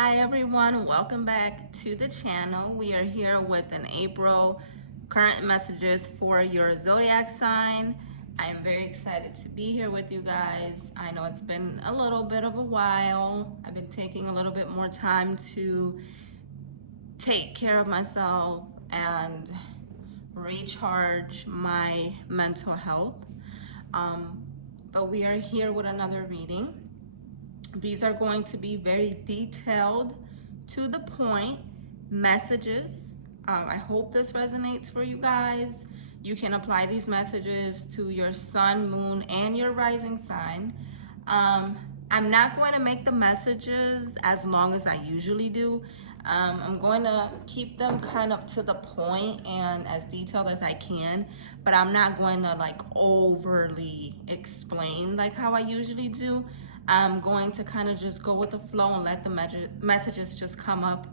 Hi everyone, welcome back to the channel. We are here with an April current messages for your zodiac sign. I am very excited to be here with you guys. I know it's been a little bit of a while. I've been taking a little bit more time to take care of myself and recharge my mental health. But we are here with another reading. These are going to be very detailed, to the point messages. I hope this resonates for you guys. You can apply these messages to your sun, moon, and your rising sign. I'm not going to make the messages as long as I usually do. I'm going to keep them kind of to the point and as detailed as I can, but I'm not going to like overly explain like how I usually do. I'm going to kind of just go with the flow and let the messages just come up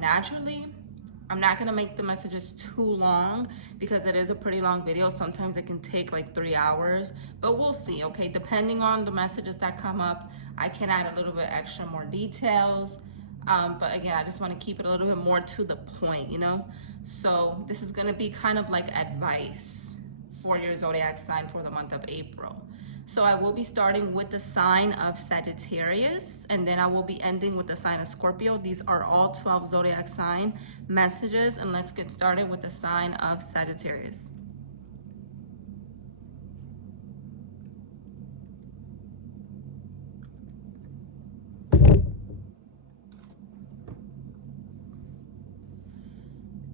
naturally. I'm not going to make the messages too long because it is a pretty long video. Sometimes it can take like 3 hours, but we'll see, okay? Depending on the messages that come up, I can add a little bit extra more details. But again, I just want to keep it a little bit more to the point, you know? So this is going to be kind of like advice for your zodiac sign for the month of April. So I will be starting with the sign of Sagittarius, and then I will be ending with the sign of Scorpio. These are all 12 zodiac sign messages, and let's get started with the sign of Sagittarius.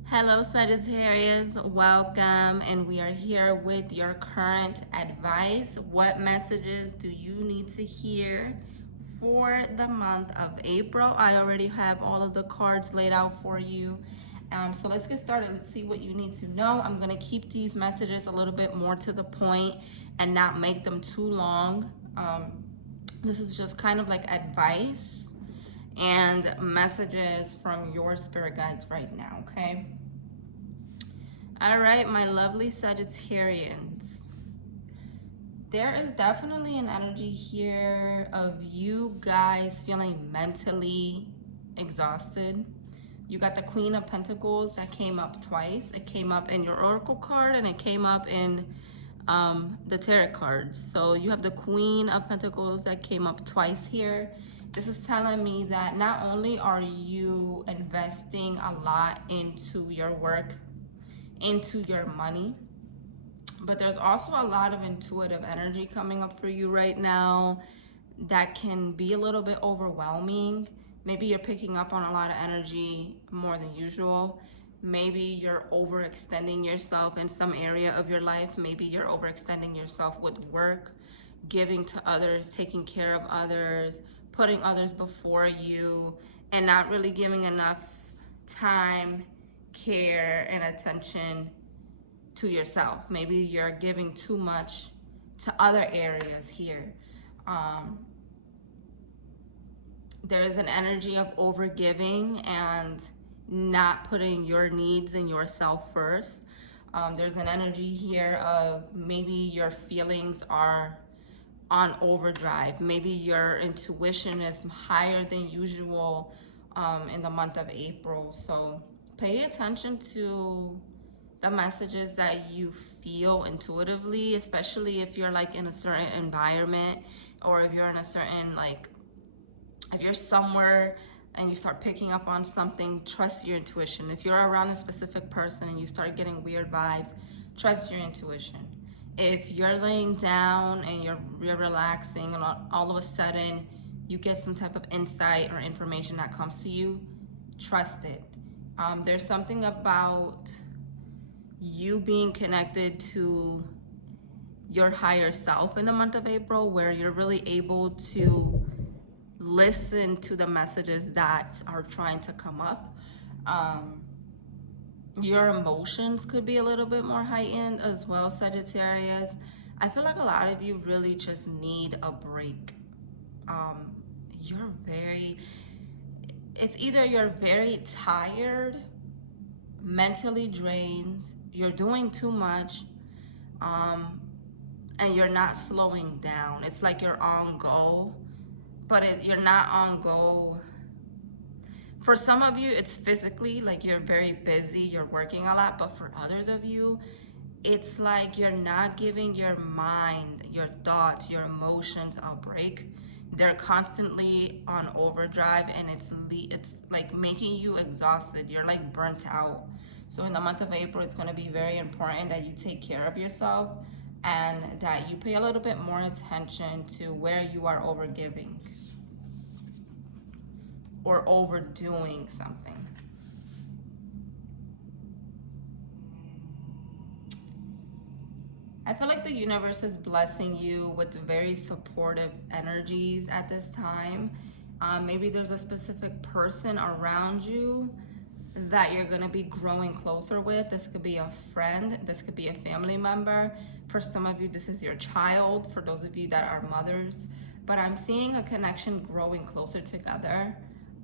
Hello Sagittarius, welcome, and we are here with your current advice. What messages do you need to hear for the month of April? I already have all of the cards laid out for you. So let's get started. Let's see what you need to know. I'm going to keep these messages a little bit more to the point and not make them too long. This is just kind of like advice and messages from your spirit guides right now, okay? All right, my lovely Sagittarians. There is definitely an energy here of you guys feeling mentally exhausted. You got the Queen of Pentacles that came up twice. It came up in your Oracle card and it came up in the Tarot cards. So you have the Queen of Pentacles that came up twice here. This is telling me that not only are you investing a lot into your work, into your money, but there's also a lot of intuitive energy coming up for you right now that can be a little bit overwhelming. Maybe you're picking up on a lot of energy more than usual. Maybe you're overextending yourself in some area of your life. Maybe you're overextending yourself with work, giving to others, taking care of others, putting others before you, and not really giving enough time, care, and attention to yourself. Maybe you're giving too much to other areas here. There's an energy of overgiving and not putting your needs and yourself first. There's an energy here of maybe your feelings are on overdrive. Maybe your intuition is higher than usual in the month of April. So pay attention to the messages that you feel intuitively, especially if you're like in a certain environment, or if you're in a certain, like, if you're somewhere and you start picking up on something, trust your intuition. If you're around a specific person and you start getting weird vibes, trust your intuition. If you're laying down and you're relaxing and all of a sudden you get some type of insight or information that comes to you, trust it. There's something about you being connected to your higher self in the month of April where you're really able to listen to the messages that are trying to come up. Your emotions could be a little bit more heightened as well, Sagittarius. I feel like a lot of you really just need a break. It's either you're very tired, mentally drained, you're doing too much, and you're not slowing down. It's like you're on go, but you're not on go For some of you, it's physically, like you're very busy, you're working a lot, but for others of you, it's like you're not giving your mind, your thoughts, your emotions a break. They're constantly on overdrive, and it's like making you exhausted. You're like burnt out. So in the month of April, it's going to be very important that you take care of yourself and that you pay a little bit more attention to where you are overgiving or overdoing something. I feel like the universe is blessing you with very supportive energies at this time. Maybe there's a specific person around you that you're going to be growing closer with. This could be a friend, this could be a family member. For some of you, this is your child, for those of you that are mothers. But I'm seeing a connection growing closer together,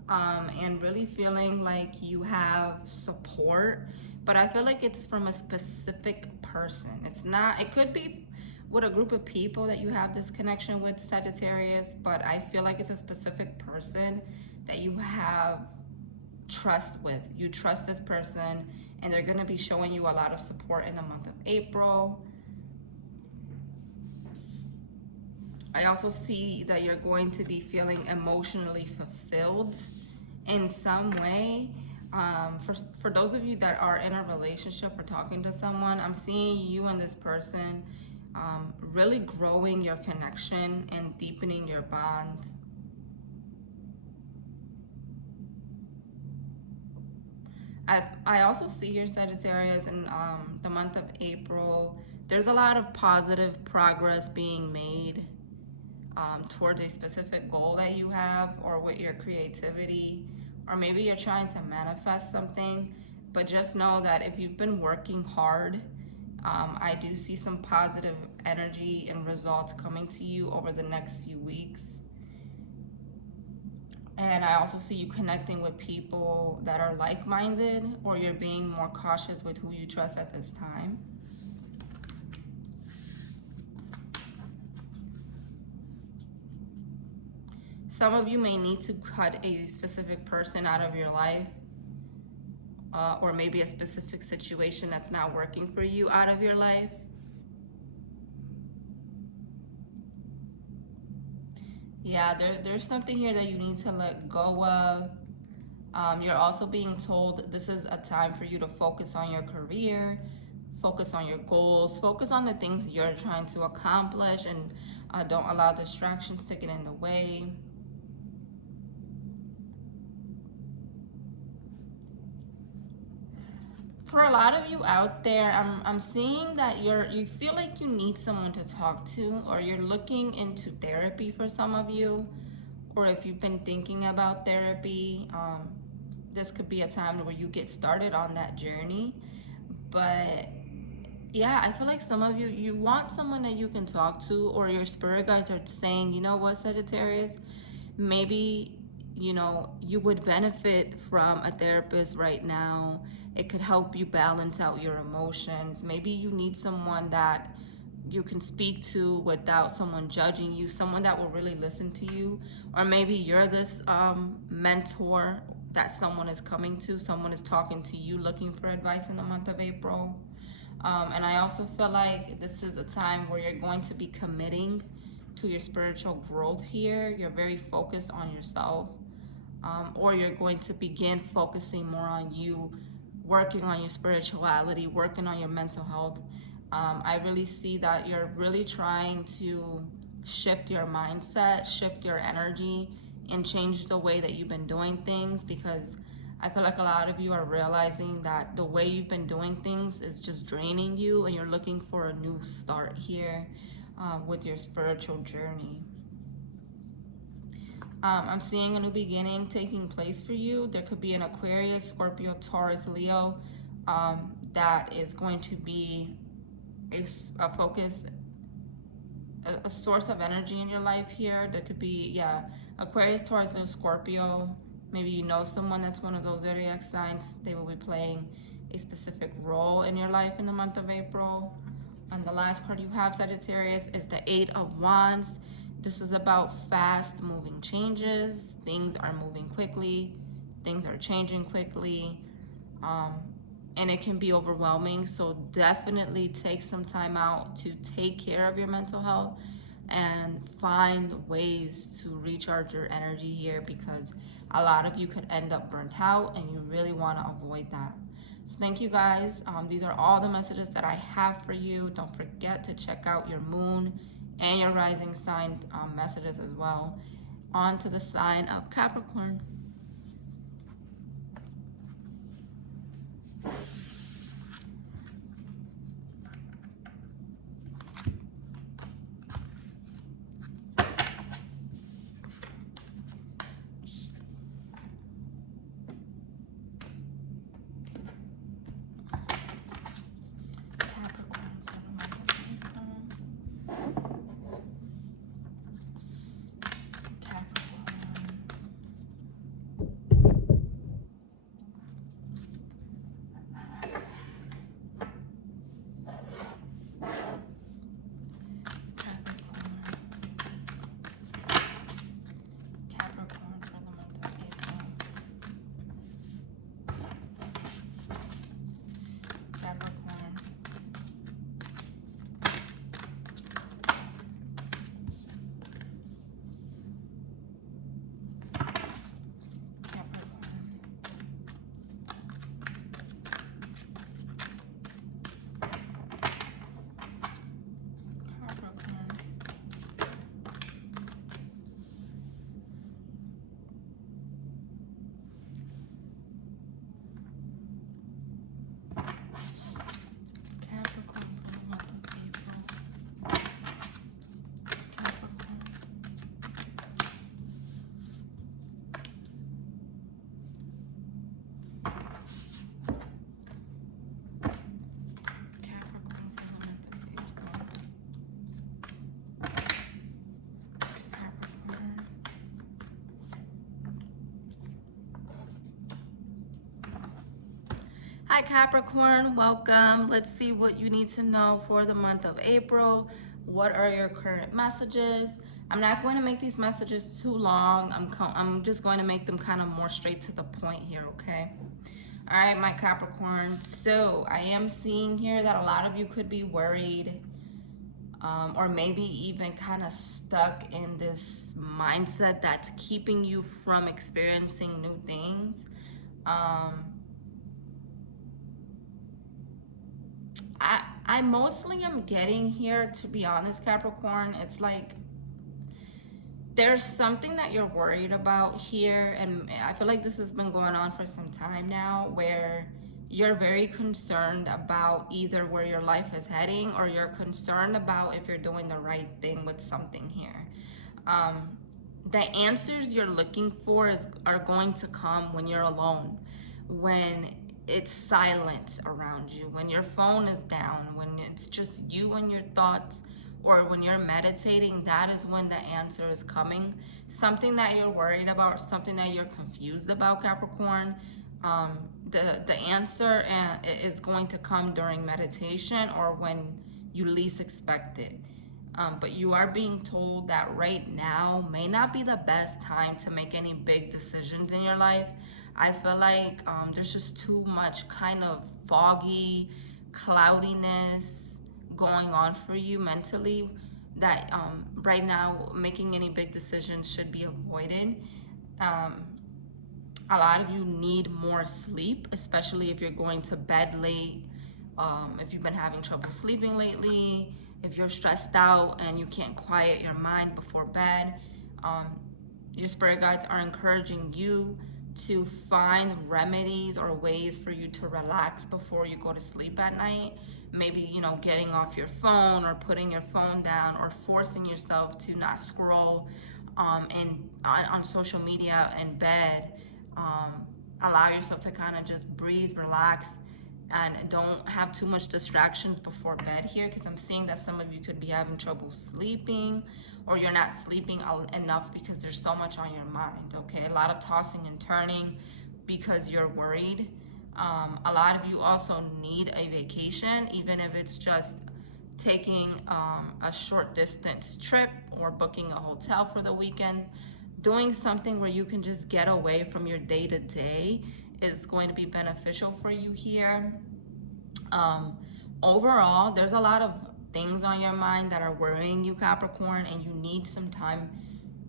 and really feeling like you have support. But I feel like it's from a specific person. It's not, it could be with a group of people that you have this connection with, Sagittarius, but I feel like it's a specific person that you have trust with. You trust this person, and they're going to be showing you a lot of support in the month of April. I also see that you're going to be feeling emotionally fulfilled in some way. For those of you that are in a relationship or talking to someone, I'm seeing you and this person really growing your connection and deepening your bond. I also see your Sagittarius in the month of April. There's a lot of positive progress being made towards a specific goal that you have, or with your creativity, or maybe you're trying to manifest something. But just know that if you've been working hard, I do see some positive energy and results coming to you over the next few weeks. And I also see you connecting with people that are like-minded, or you're being more cautious with who you trust at this time. Some of you may need to cut a specific person out of your life, or maybe a specific situation that's not working for you out of your life. Yeah, there's something here that you need to let go of. You're also being told this is a time for you to focus on your career, focus on your goals, focus on the things you're trying to accomplish, and don't allow distractions to get in the way. For a lot of you out there, I'm seeing that you feel like you need someone to talk to, or you're looking into therapy for some of you, or if you've been thinking about therapy, this could be a time where you get started on that journey. But yeah, I feel like some of you want someone that you can talk to, or your spirit guides are saying, you know what, Sagittarius, maybe, you know, you would benefit from a therapist right now. It could help you balance out your emotions. Maybe you need someone that you can speak to without someone judging you, someone that will really listen to you. Or maybe you're this mentor that someone is coming to, someone is talking to you looking for advice in the month of April. And I also feel like this is a time where you're going to be committing to your spiritual growth here. You're very focused on yourself, or you're going to begin focusing more on you, working on your spirituality, working on your mental health. I really see that you're really trying to shift your mindset, shift your energy, and change the way that you've been doing things, because I feel like a lot of you are realizing that the way you've been doing things is just draining you, and you're looking for a new start here with your spiritual journey. I'm seeing a new beginning taking place for you. There could be an Aquarius, Scorpio, Taurus, Leo that is going to be a focus, a source of energy in your life here. There could be, yeah, Aquarius, Taurus, Leo, Scorpio. Maybe you know someone that's one of those Zodiac signs. They will be playing a specific role in your life in the month of April. And the last card you have, Sagittarius, is the 8 of Wands. This is about fast moving changes. Things are moving quickly. things are changing quickly, and it can be overwhelming. So definitely take some time out to take care of your mental health and find ways to recharge your energy here, because a lot of you could end up burnt out and you really want to avoid that. So thank you guys. These are all the messages that I have for you. Don't forget to check out your moon and your rising sign messages as well. On to the sign of Capricorn. Hi Capricorn, welcome. Let's see what you need to know for the month of April. What are your current messages? I'm not going to make these messages too long. I'm just going to make them kind of more straight to the point here, okay? All right, my Capricorn. So I am seeing here that a lot of you could be worried, or maybe even kind of stuck in this mindset that's keeping you from experiencing new things. I mostly am getting here, to be honest, Capricorn, it's like there's something that you're worried about here, and I feel like this has been going on for some time now, where you're very concerned about either where your life is heading, or you're concerned about if you're doing the right thing with something here. The answers you're looking for are going to come when you're alone, when it's silent around you, when your phone is down, when it's just you and your thoughts, or when you're meditating. That is when the answer is coming. Something that you're worried about, something that you're confused about, Capricorn, the answer is going to come during meditation or when you least expect it. But you are being told that right now may not be the best time to make any big decisions in your life. I feel like there's just too much kind of foggy cloudiness going on for you mentally, that right now making any big decisions should be avoided. A lot of you need more sleep, especially if you're going to bed late, if you've been having trouble sleeping lately, if you're stressed out and you can't quiet your mind before bed. Your spirit guides are encouraging you to find remedies or ways for you to relax before you go to sleep at night. Maybe, you know, getting off your phone or putting your phone down, or forcing yourself to not scroll on social media in bed. Allow yourself to kind of just breathe, relax, and don't have too much distractions before bed here, because I'm seeing that some of you could be having trouble sleeping, or you're not sleeping enough because there's so much on your mind, okay? A lot of tossing and turning because you're worried. A lot of you also need a vacation, even if it's just taking a short distance trip or booking a hotel for the weekend. doing something where you can just get away from your day-to-day is going to be beneficial for you here. Overall, there's a lot of things on your mind that are worrying you, Capricorn, and you need some time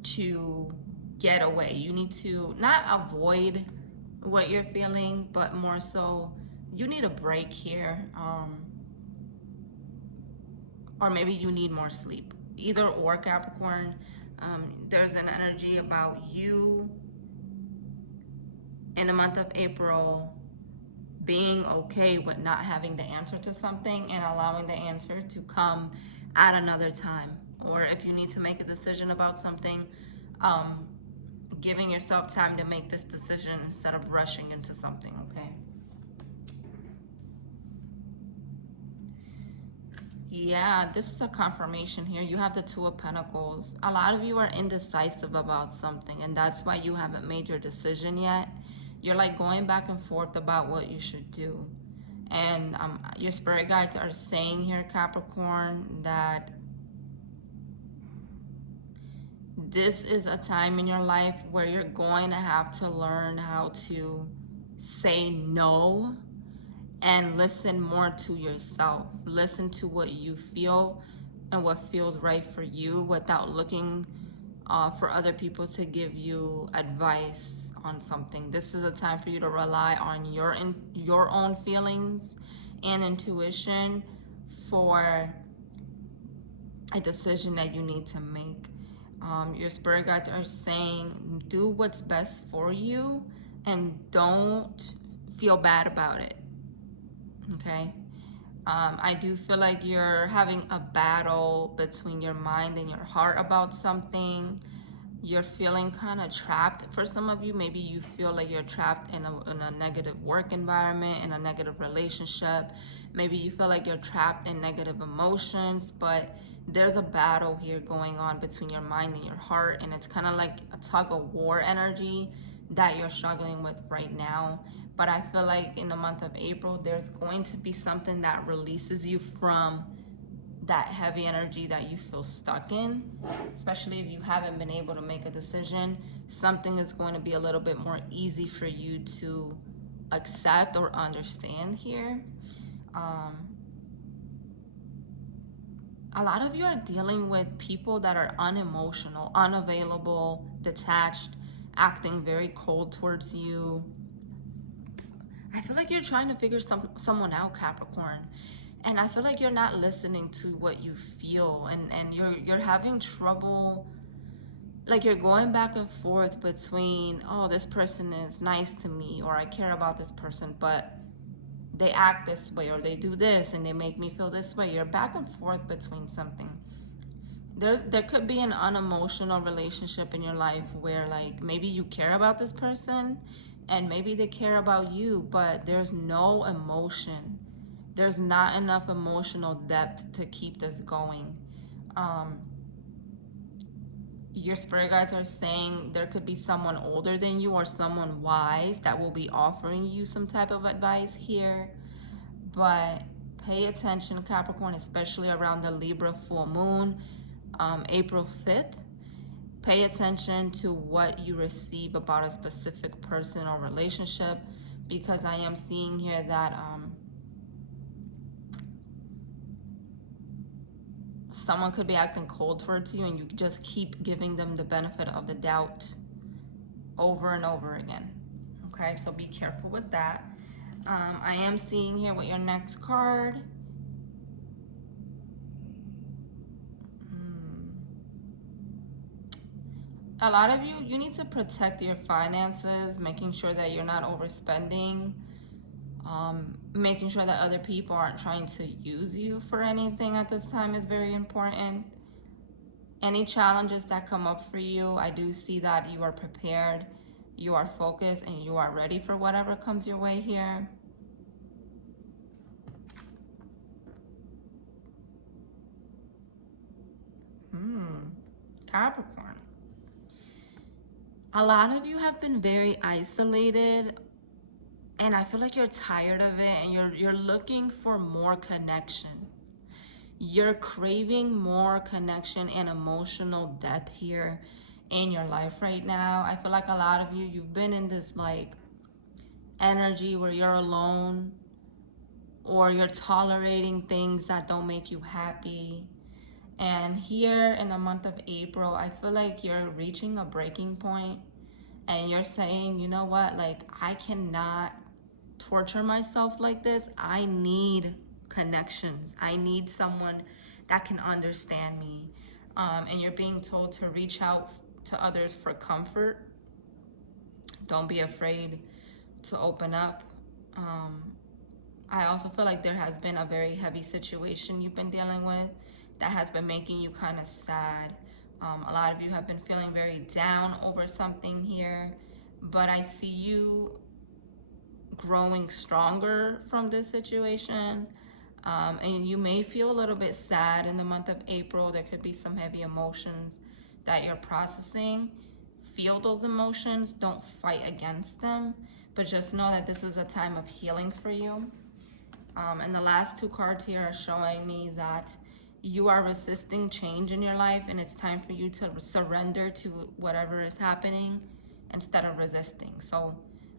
to get away. You need to not avoid what you're feeling, but more so you need a break here. Or maybe you need more sleep. Either or, Capricorn. There's an energy about you in the month of April being okay with not having the answer to something and allowing the answer to come at another time. Or if you need to make a decision about something, giving yourself time to make this decision instead of rushing into something, okay? Yeah, this is a confirmation here. You have the Two of Pentacles. A lot of you are indecisive about something, and that's why you haven't made your decision yet. You're like going back and forth about what you should do. And your spirit guides are saying here, Capricorn, that this is a time in your life where you're going to have to learn how to say no and listen more to yourself. Listen to what you feel and what feels right for you without looking for other people to give you advice on something. This is a time for you to rely on your own feelings and intuition for a decision that you need to make. Your spirit guides are saying do what's best for you and don't feel bad about it. Okay, I do feel like you're having a battle between your mind and your heart about something. You're feeling kind of trapped. For some of you, maybe you feel like you're trapped in a negative work environment, in a negative relationship. Maybe you feel like you're trapped in negative emotions, but there's a battle here going on between your mind and your heart, and it's kind of like a tug of war energy that you're struggling with right now. But I feel like in the month of April, there's going to be something that releases you from that heavy energy that you feel stuck in, especially if you haven't been able to make a decision. Something is going to be a little bit more easy for you to accept or understand here. A lot of you are dealing with people that are unemotional, unavailable, detached, acting very cold towards you. I feel like you're trying to figure someone out, Capricorn. And I feel like you're not listening to what you feel, and you're having trouble. Like you're going back and forth between, oh, this person is nice to me, or I care about this person, but they act this way, or they do this and they make me feel this way. You're back and forth between something. There could be an unemotional relationship in your life where like maybe you care about this person and maybe they care about you, but there's no emotion. There's not enough emotional depth to keep this going. Your spirit guides are saying there could be someone older than you or someone wise that will be offering you some type of advice here. But pay attention, Capricorn, especially around the Libra full moon, April 5th. Pay attention to what you receive about a specific person or relationship, because I am seeing here that someone could be acting cold towards you and you just keep giving them the benefit of the doubt over and over again. Okay, so be careful with that. I am seeing here with your next card. A lot of you need to protect your finances, making sure that you're not overspending, making sure that other people aren't trying to use you for anything at this time is very important. Any challenges that come up for you, I do see that you are prepared, you are focused, and you are ready for whatever comes your way here. Capricorn. A lot of you have been very isolated, and I feel like you're tired of it, and you're looking for more connection. You're craving more connection and emotional depth here. in your life right now. I feel like a lot of you, you've been in this like energy where you're alone, or you're tolerating things that don't make you happy. And here in the month of April, I feel like you're reaching a breaking point and you're saying, you know what, like I cannot torture myself like this. I need connections. I need someone that can understand me. And you're being told to reach out to others for comfort. Don't be afraid to open up. I also feel like there has been a very heavy situation you've been dealing with that has been making you kind of sad. A lot of you have been feeling very down over something here, but I see you growing stronger from this situation. And you may feel a little bit sad in the month of April. There could be some heavy emotions that you're processing. Feel those emotions, don't fight against them, but just know that this is a time of healing for you. And the last two cards here are showing me that you are resisting change in your life, and it's time for you to surrender to whatever is happening instead of resisting. So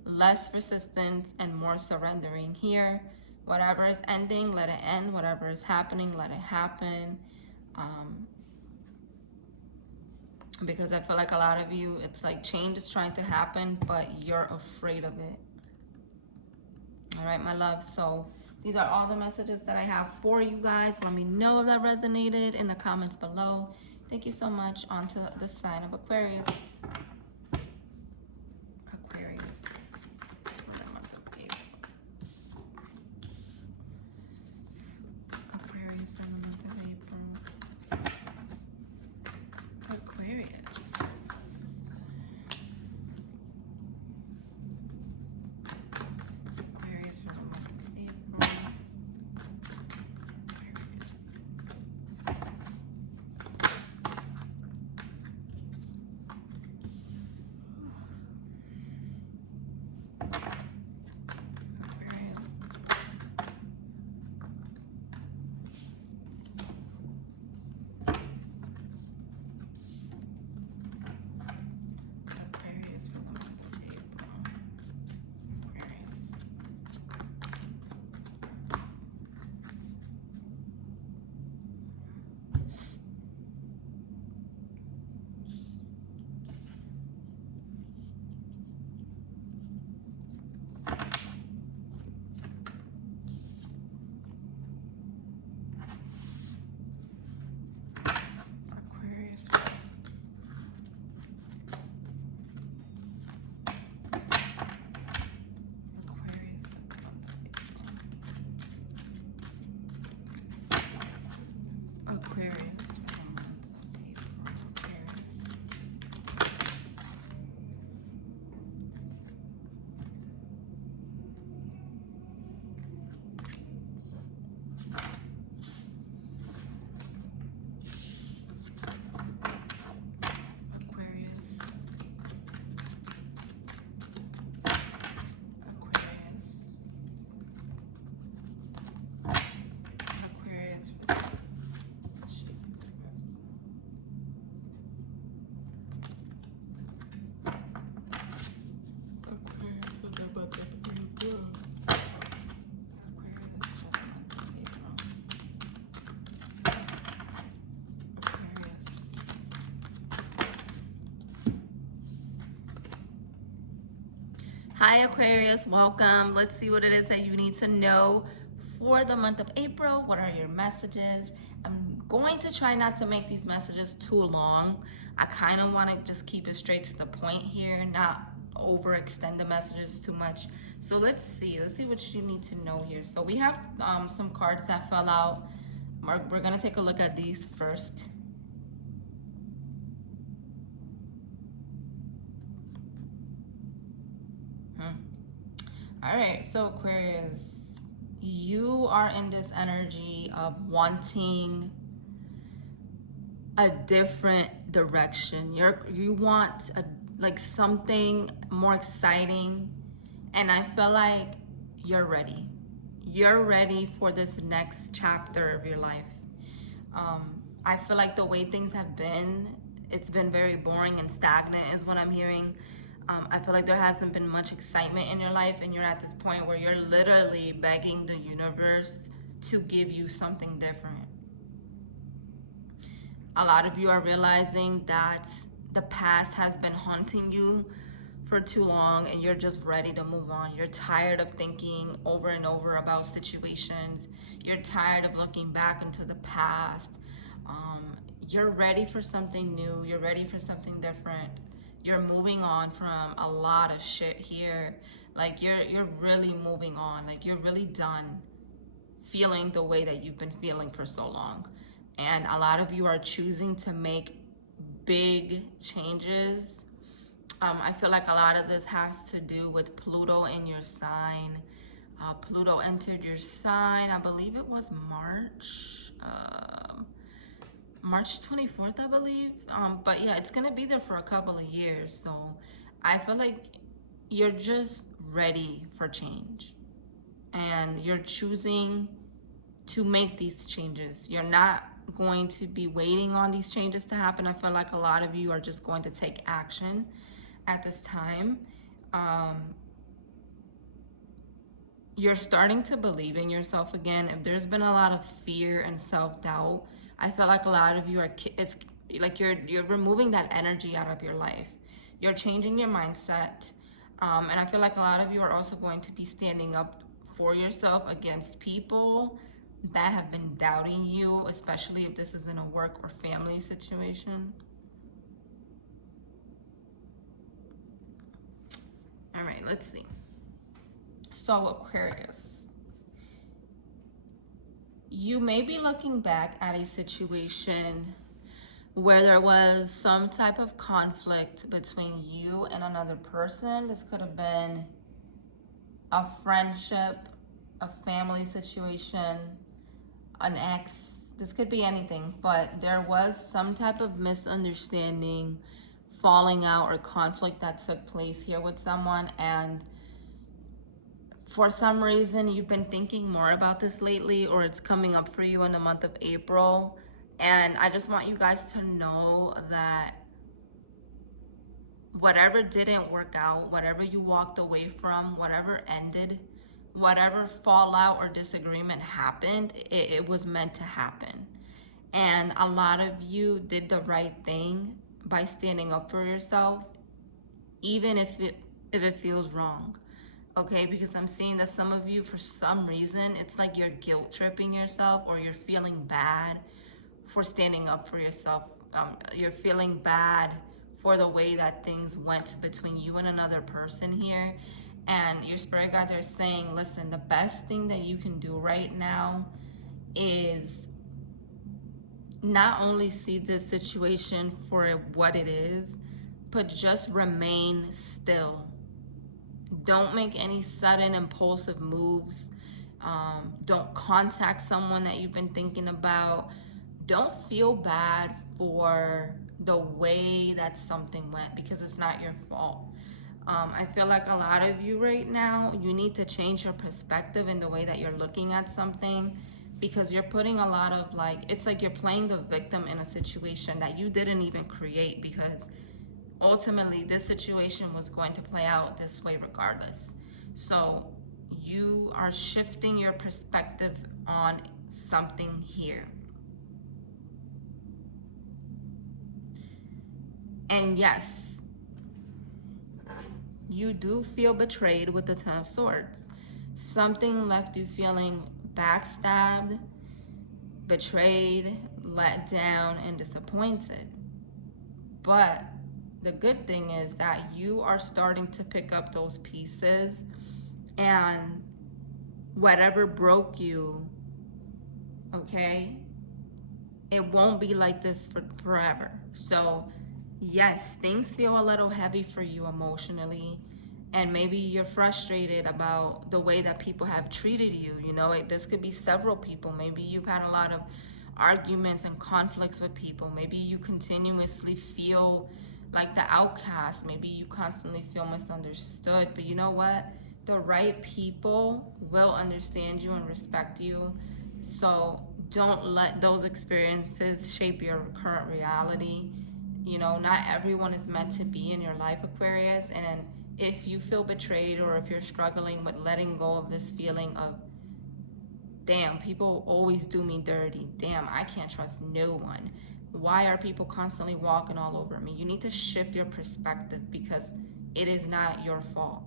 less resistance and more surrendering here. Whatever is ending, let it end. Whatever is happening, let it happen. Because I feel like a lot of you, it's like change is trying to happen, but you're afraid of it. All right, my love. So these are all the messages that I have for you guys. Let me know if that resonated in the comments below. Thank you so much. On to the sign of Aquarius. Aquarius. For the month of April. Aquarius for the month of April. Aquarius. Aquarius for the month of April. Hi Aquarius, welcome. Let's see what it is that you need to know for the month of April. What are your messages? I'm going to try not to make these messages too long. I kind of want to just keep it straight to the point here, not overextend the messages too much. So let's see what you need to know here. So we have some cards that fell out. We're gonna take a look at these first. All right, so Aquarius, you are in this energy of wanting a different direction. You want like something more exciting, and I feel like you're ready. You're ready for this next chapter of your life. I feel like the way things have been, it's been very boring and stagnant is what I'm hearing. I feel like there hasn't been much excitement in your life, and you're at this point where you're literally begging the universe to give you something different. A lot of you are realizing that the past has been haunting you for too long, and you're just ready to move on. You're tired of thinking over and over about situations. You're tired of looking back into the past. You're ready for something new. You're ready for something different. You're moving on from a lot of shit here. Like you're really moving on. Like you're really done feeling the way that you've been feeling for so long. And a lot of you are choosing to make big changes. I feel like a lot of this has to do with Pluto in your sign. Pluto entered your sign, I believe it was March 24th, I believe. But yeah, it's gonna be there for a couple of years. So I feel like you're just ready for change. And you're choosing to make these changes. You're not going to be waiting on these changes to happen. I feel like a lot of you are just going to take action at this time. You're starting to believe in yourself again. If there's been a lot of fear and self-doubt, I feel like a lot of you are, it's like you're removing that energy out of your life. You're changing your mindset. And I feel like a lot of you are also going to be standing up for yourself against people that have been doubting you, especially if this is in a work or family situation. All right, let's see. So Aquarius, you may be looking back at a situation where there was some type of conflict between you and another person. This could have been a friendship, a family situation, an ex. This could be anything, but there was some type of misunderstanding, falling out, or conflict that took place here with someone. And for some reason, you've been thinking more about this lately, or it's coming up for you in the month of April. And I just want you guys to know that whatever didn't work out, whatever you walked away from, whatever ended, whatever fallout or disagreement happened, it was meant to happen. And a lot of you did the right thing by standing up for yourself, even if it feels wrong. Okay, because I'm seeing that some of you, for some reason, it's like you're guilt tripping yourself, or you're feeling bad for standing up for yourself. You're feeling bad for the way that things went between you and another person here. And your spirit guides are saying, listen, the best thing that you can do right now is not only see this situation for what it is, but just remain still. Don't make any sudden impulsive moves. Don't contact someone that you've been thinking about. Don't feel bad for the way that something went, because it's not your fault. I feel like a lot of you right now, you need to change your perspective in the way that you're looking at something, because you're putting a lot of it's like you're playing the victim in a situation that you didn't even create, because ultimately this situation was going to play out this way regardless. So you are shifting your perspective on something here. And yes, you do feel betrayed with the Ten of Swords. Something left you feeling backstabbed, betrayed, let down, and disappointed. But the good thing is that you are starting to pick up those pieces, and whatever broke you, okay, it won't be like this for forever. So yes, things feel a little heavy for you emotionally, and maybe you're frustrated about the way that people have treated you. You know, this could be several people. Maybe you've had a lot of arguments and conflicts with people. Maybe you continuously feel like the outcast. Maybe you constantly feel misunderstood. But you know what? The right people will understand you and respect you. So don't let those experiences shape your current reality. You know, not everyone is meant to be in your life, Aquarius. And if you feel betrayed, or if you're struggling with letting go of this feeling of, damn, people always do me dirty. Damn, I can't trust no one. Why are people constantly walking all over me? You need to shift your perspective, because it is not your fault.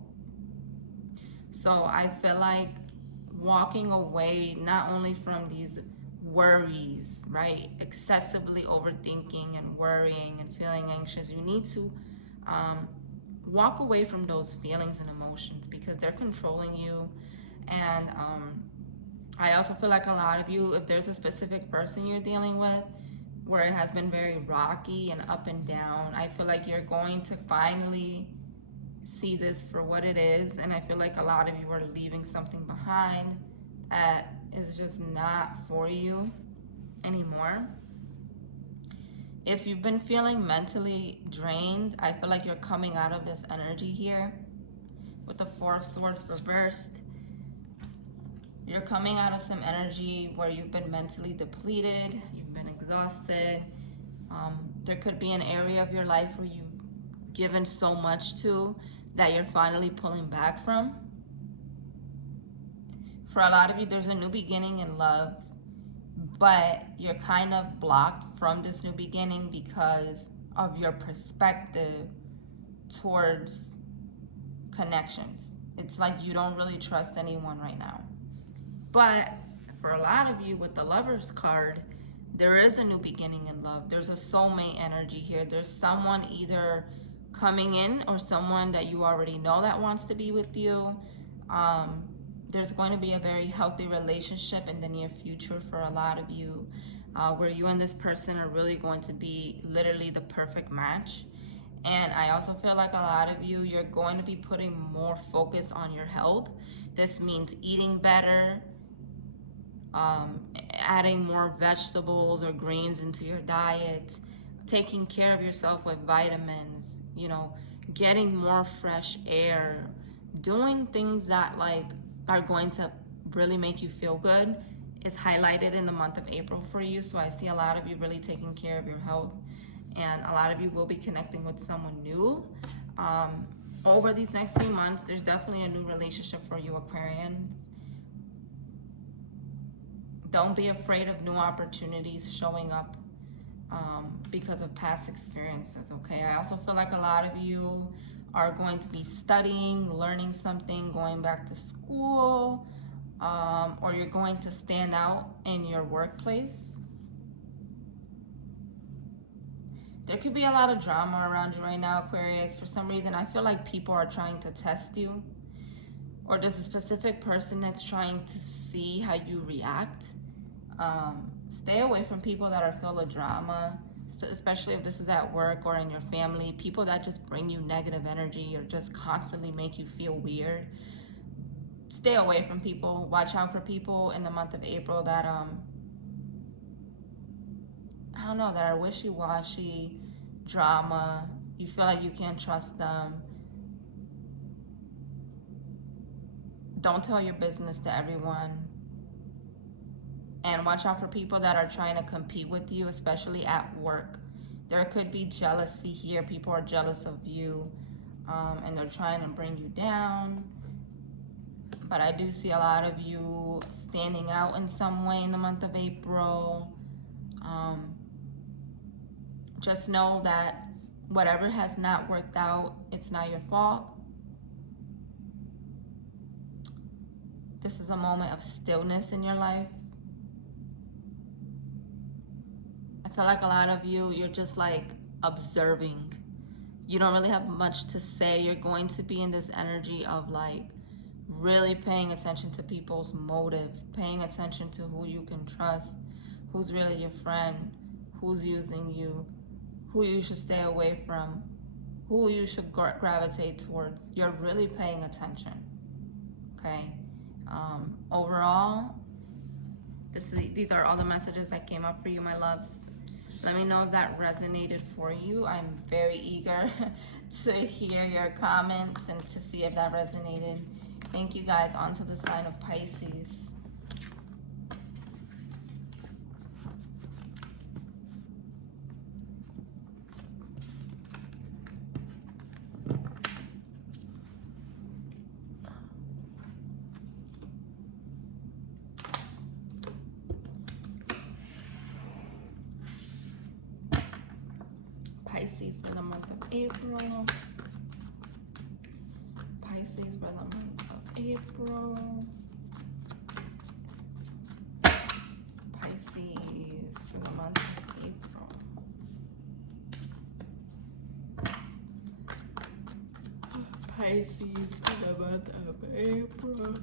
So I feel like walking away not only from these worries, right? Excessively overthinking and worrying and feeling anxious. You need to walk away from those feelings and emotions, because they're controlling you. And I also feel like a lot of you, if there's a specific person you're dealing with where it has been very rocky and up and down, I feel like you're going to finally see this for what it is. And I feel like a lot of you are leaving something behind that is just not for you anymore. If you've been feeling mentally drained, I feel like you're coming out of this energy here with the Four of Swords reversed. You're coming out of some energy where you've been mentally depleted, you've been exhausted. There could be an area of your life where you've given so much to that you're finally pulling back from. For a lot of you, there's a new beginning in love, but you're kind of blocked from this new beginning because of your perspective towards connections. It's like you don't really trust anyone right now. But for a lot of you with the Lovers card, there is a new beginning in love. There's a soulmate energy here. There's someone either coming in or someone that you already know that wants to be with you. There's going to be a very healthy relationship in the near future for a lot of you, where you and this person are really going to be literally the perfect match. And I also feel like a lot of you, you're going to be putting more focus on your health. This means eating better, adding more vegetables or greens into your diet, taking care of yourself with vitamins, you know, getting more fresh air, doing things that like are going to really make you feel good is highlighted in the month of April for you. So I see a lot of you really taking care of your health, and a lot of you will be connecting with someone new. Over these next few months, there's definitely a new relationship for you, Aquarians. Don't be afraid of new opportunities showing up because of past experiences, okay? I also feel like a lot of you are going to be studying, learning something, going back to school, or you're going to stand out in your workplace. There could be a lot of drama around you right now, Aquarius. For some reason, I feel like people are trying to test you, or there's a specific person that's trying to see how you react. Stay away from people that are full of drama, especially if this is at work or in your family. People that just bring you negative energy or just constantly make you feel weird. Stay away from people. Watch out for people in the month of April that I don't know, that are wishy-washy, drama. You feel like you can't trust them. Don't tell your business to everyone. And watch out for people that are trying to compete with you, especially at work. There could be jealousy here. People are jealous of you, and they're trying to bring you down. But I do see a lot of you standing out in some way in the month of April. Just know that whatever has not worked out, it's not your fault. This is a moment of stillness in your life. I feel like a lot of you, you're just like observing. You don't really have much to say. You're going to be in this energy of like really paying attention to people's motives, paying attention to who you can trust, who's really your friend, who's using you, who you should stay away from, who you should gravitate towards. You're really paying attention, okay? Overall, these are all the messages that came up for you, my loves. Let me know if that resonated for you. I'm very eager to hear your comments and to see if that resonated. Thank you guys. On to the sign of Pisces. for the month of April. Pisces for the month of April. Pisces for the month of April. Pisces for the month of April.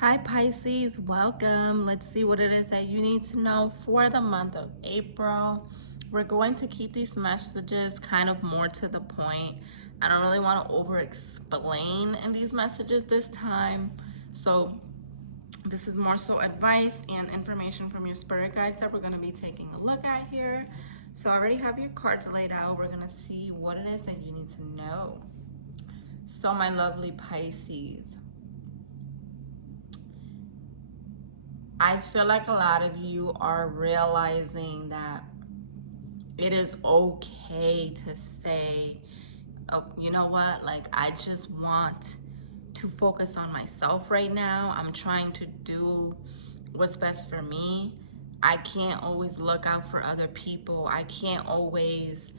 Hi Pisces, welcome. Let's see what it is that you need to know for the month of April. We're going to keep these messages kind of more to the point. I don't really want to over explain in these messages this time. So this is more so advice and information from your spirit guides that we're going to be taking a look at here. So I already have your cards laid out. We're going to see what it is that you need to know. So my lovely Pisces, I feel like a lot of you are realizing that it is okay to say, oh, you know what, like I just want to focus on myself right now. I'm trying to do what's best for me. I can't always look out for other people. I can't always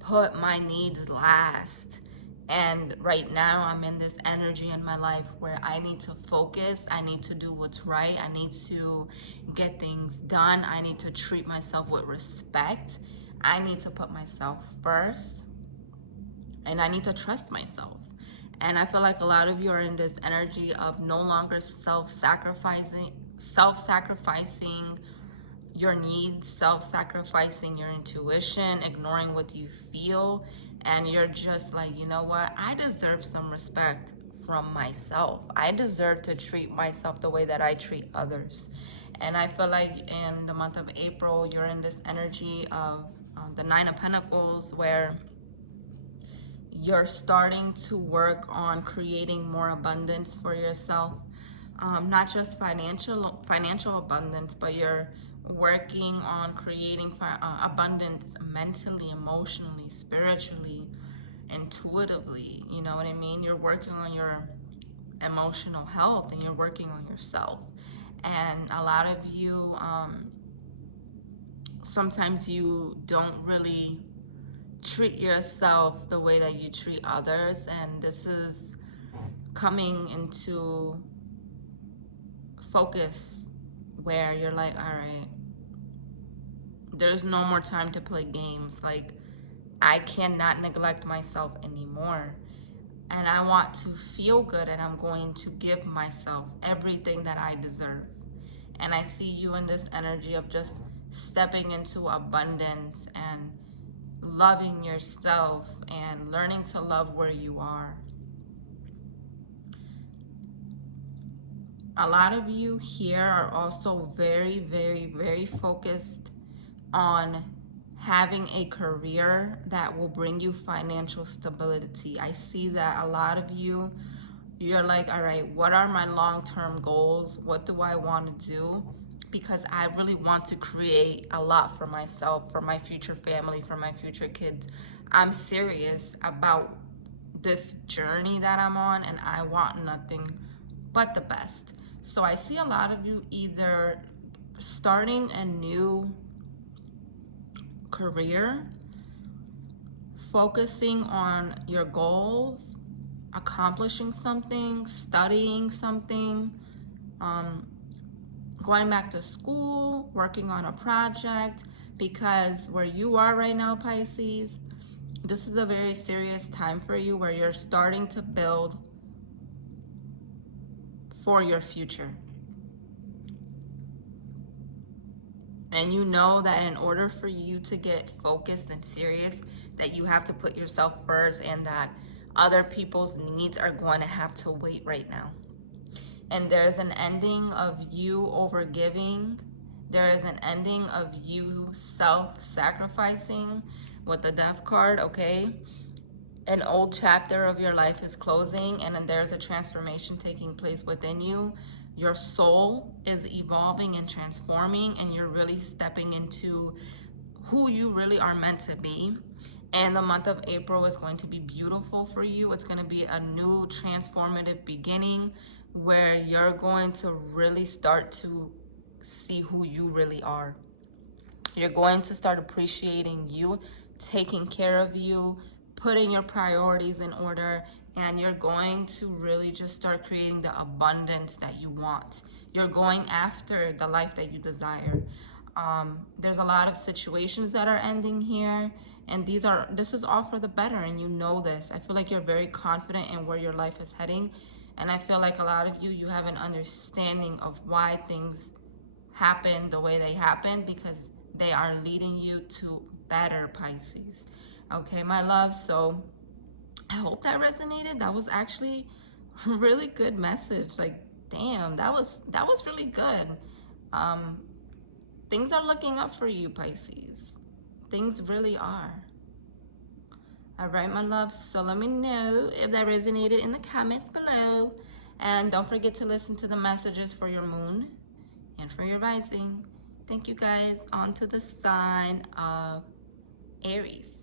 put my needs last. And right now I'm in this energy in my life where I need to focus. I need to do what's right. I need to get things done. I need to treat myself with respect. I need to put myself first. And I need to trust myself. And I feel like a lot of you are in this energy of no longer self-sacrificing your needs, self-sacrificing your intuition, ignoring what you feel, and you're just like, you know what, I deserve some respect from myself. I deserve to treat myself the way that I treat others. And I feel like in the month of April, you're in this energy of the Nine of Pentacles, where you're starting to work on creating more abundance for yourself. Not just financial abundance, but you're working on creating abundance mentally, emotionally, spiritually, intuitively. You know what I mean? You're working on your emotional health, and you're working on yourself. And a lot of you, sometimes you don't really treat yourself the way that you treat others, and this is coming into focus where you're like, all right, there's no more time to play games. Like, I cannot neglect myself anymore, and I want to feel good, and I'm going to give myself everything that I deserve. And I see you in this energy of just stepping into abundance and loving yourself and learning to love where you are. A lot of you here are also very, very, very focused on having a career that will bring you financial stability. I see that a lot of you, you're like, all right, what are my long-term goals? What do I want to do? Because I really want to create a lot for myself, for my future family, for my future kids. I'm serious about this journey that I'm on, and I want nothing but the best. So I see a lot of you either starting a new career, focusing on your goals, accomplishing something, studying something, going back to school, working on a project, because where you are right now, Pisces, this is a very serious time for you where you're starting to build for your future. And you know that in order for you to get focused and serious, that you have to put yourself first, and that other people's needs are going to have to wait right now. And there's an ending of you overgiving. There is an ending of you self-sacrificing with the Death card, okay? An old chapter of your life is closing, and then there's a transformation taking place within you. Your soul is evolving and transforming, and you're really stepping into who you really are meant to be. And the month of April is going to be beautiful for you. It's going to be a new transformative beginning where you're going to really start to see who you really are. You're going to start appreciating you, taking care of you, putting your priorities in order, and you're going to really just start creating the abundance that you want. You're going after the life that you desire. There's a lot of situations that are ending here, and this is all for the better, and you know this. I feel like you're very confident in where your life is heading, and I feel like a lot of you have an understanding of why things happen the way they happen, because they are leading you to better, Pisces. Okay, my love, so I hope that resonated. That was actually a really good message. Like, damn, that was really good. Things are looking up for you, Pisces. Things really are. All right, my love, so let me know if that resonated in the comments below. And don't forget to listen to the messages for your moon and for your rising. Thank you, guys. On to the sign of Aries.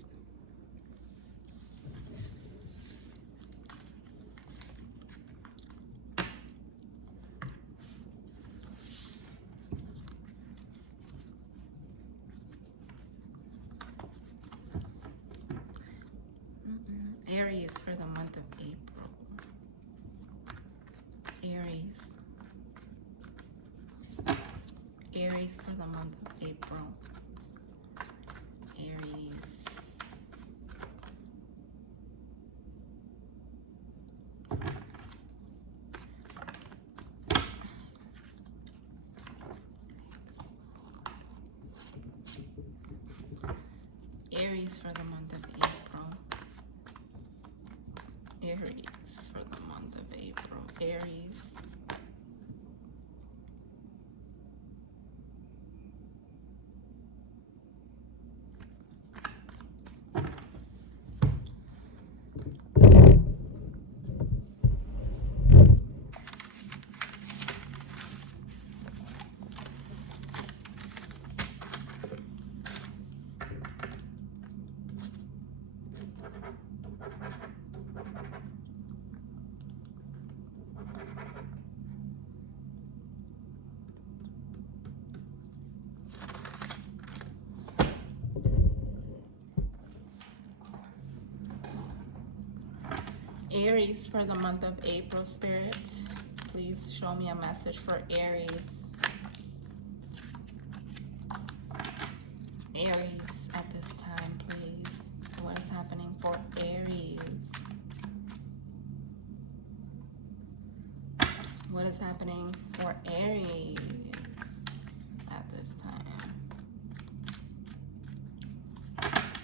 Aries for the month of April. Aries. Aries for the month of April. Aries. Aries for the month of April. Aries for the month of April. Aries. Aries for the month of April, Spirit. Please show me a message for Aries. Aries at this time, please. What is happening for Aries? What is happening for Aries at this time? Aries.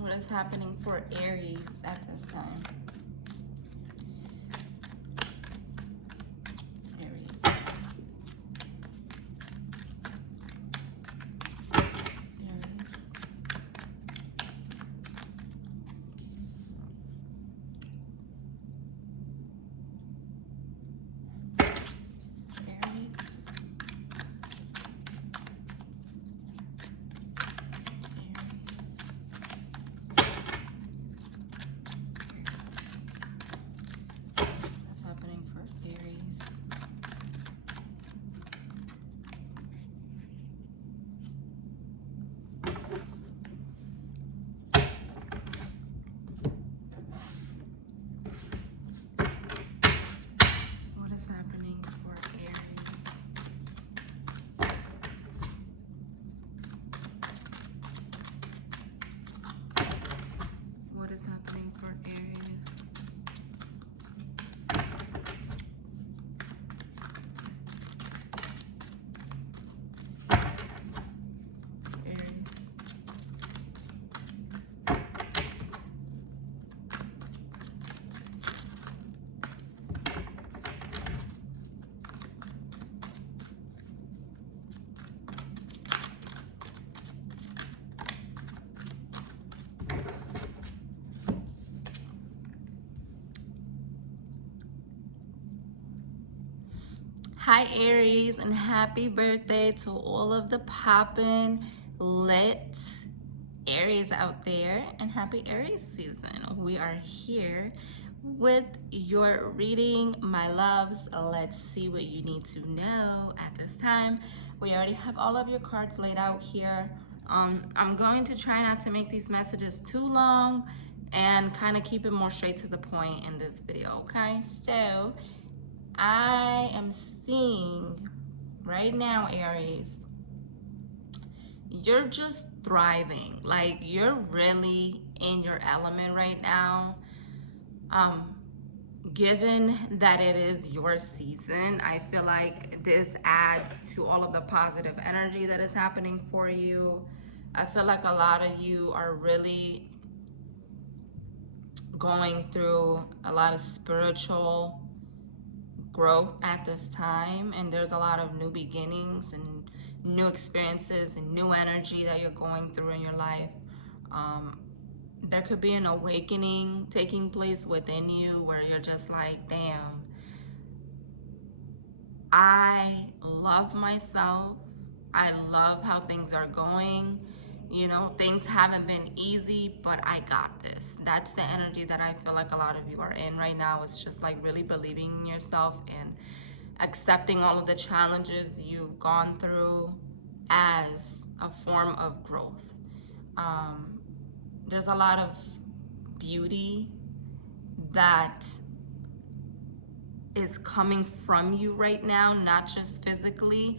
What is happening for Aries at this time? Aries. Hi Aries, and happy birthday to all of the poppin' lit Aries out there, and happy Aries season. We are here with your reading, my loves. Let's see what you need to know at this time. We already have all of your cards laid out here. I'm going to try not to make these messages too long and kind of keep it more straight to the point in this video, okay? So I am seeing right now, Aries, you're just thriving. Like, you're really in your element right now. Given that it is your season, I feel like this adds to all of the positive energy that is happening for you. I feel like a lot of you are really going through a lot of spiritual growth at this time, and there's a lot of new beginnings and new experiences and new energy that you're going through in your life. There could be an awakening taking place within you where you're just like, damn, I love myself, I love how things are going, You know, things haven't been easy, but I got this. That's the energy that I feel like a lot of you are in right now. It's just like really believing in yourself and accepting all of the challenges you've gone through as a form of growth. There's a lot of beauty that is coming from you right now, not just physically,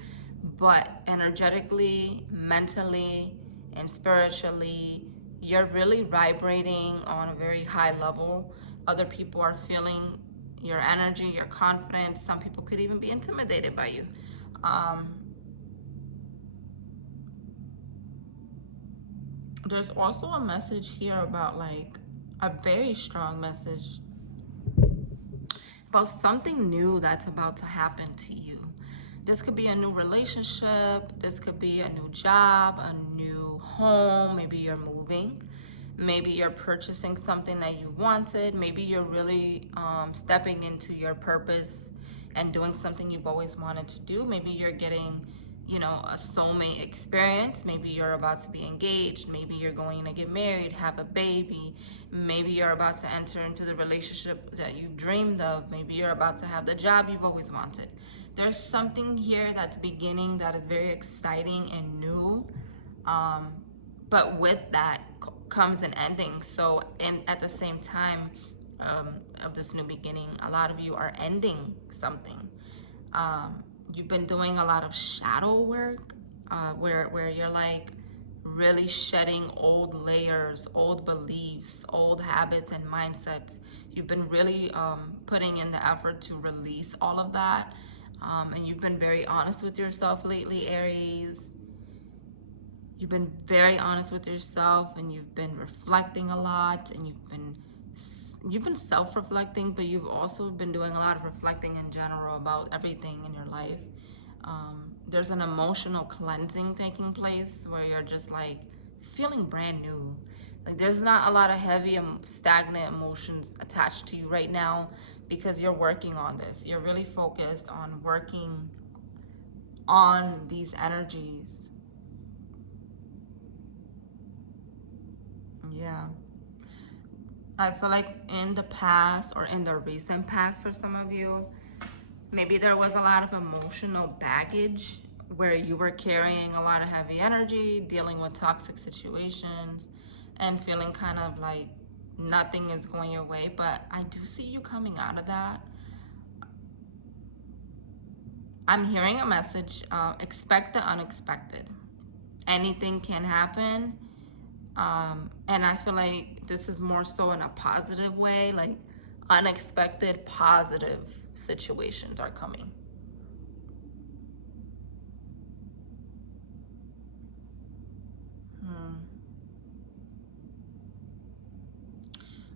but energetically, mentally, and spiritually. You're really vibrating on a very high level. Other people are feeling your energy, your confidence. Some people could even be intimidated by you. There's also a message here about like a very strong message about something new that's about to happen to you. This could be a new relationship. This could be a new job, a new home. Maybe you're moving. Maybe you're purchasing something that you wanted. Maybe you're really stepping into your purpose and doing something you've always wanted to do. Maybe you're getting, you know, a soulmate experience. Maybe you're about to be engaged. Maybe you're going to get married, have a baby. Maybe you're about to enter into the relationship that you dreamed of. Maybe you're about to have the job you've always wanted. There's something here that's beginning that is very exciting and new. But with that comes an ending. So, and at the same time of this new beginning, a lot of you are ending something. You've been doing a lot of shadow work where you're like really shedding old layers, old beliefs, old habits and mindsets. You've been really putting in the effort to release all of that. And you've been very honest with yourself lately, Aries. You've been very honest with yourself, and you've been reflecting a lot, and you've been self-reflecting, but you've also been doing a lot of reflecting in general about everything in your life. There's an emotional cleansing taking place where you're just like feeling brand new. Like there's not a lot of heavy and stagnant emotions attached to you right now because you're working on this. You're really focused on working on these energies. Yeah. I feel like in the past or in the recent past for some of you, maybe there was a lot of emotional baggage where you were carrying a lot of heavy energy, dealing with toxic situations, and feeling kind of like nothing is going your way. But I do see you coming out of that. I'm hearing a message, expect the unexpected. Anything can happen. And I feel like this is more so in a positive way, like unexpected positive situations are coming.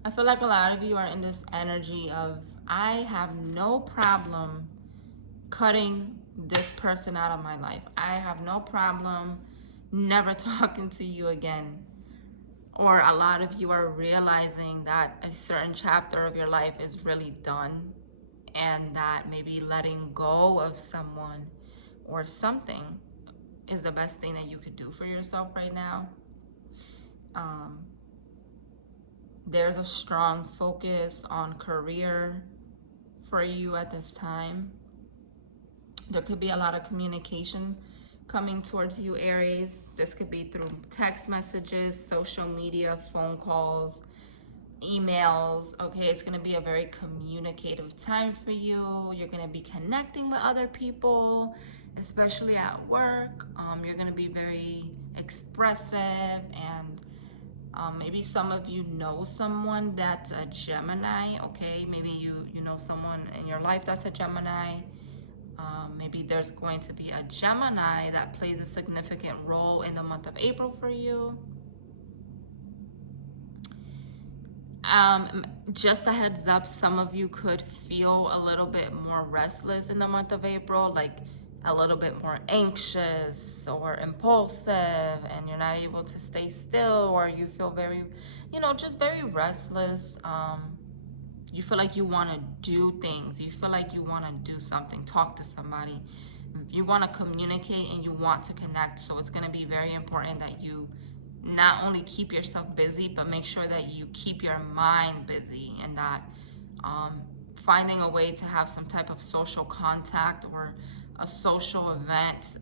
I feel like a lot of you are in this energy of, I have no problem cutting this person out of my life. I have no problem never talking to you again. Or a lot of you are realizing that a certain chapter of your life is really done, and that maybe letting go of someone or something is the best thing that you could do for yourself right now. There's a strong focus on career for you at this time. There could be a lot of communication coming towards you, Aries. This could be through text messages, social media, phone calls, emails. Okay, it's going to be a very communicative time for you. You're going to be connecting with other people, especially at work. You're going to be very expressive, and maybe some of you know someone that's a Gemini. Okay, maybe you know someone in your life that's a Gemini. Maybe there's going to be a Gemini that plays a significant role in the month of April for you. Just a heads up, some of you could feel a little bit more restless in the month of April, like a little bit more anxious or impulsive, and you're not able to stay still, or you feel very, just very restless. You feel like you want to do things. You feel like you want to do something, talk to somebody. You want to communicate and you want to connect. So it's going to be very important that you not only keep yourself busy, but make sure that you keep your mind busy, and that finding a way to have some type of social contact or a social event,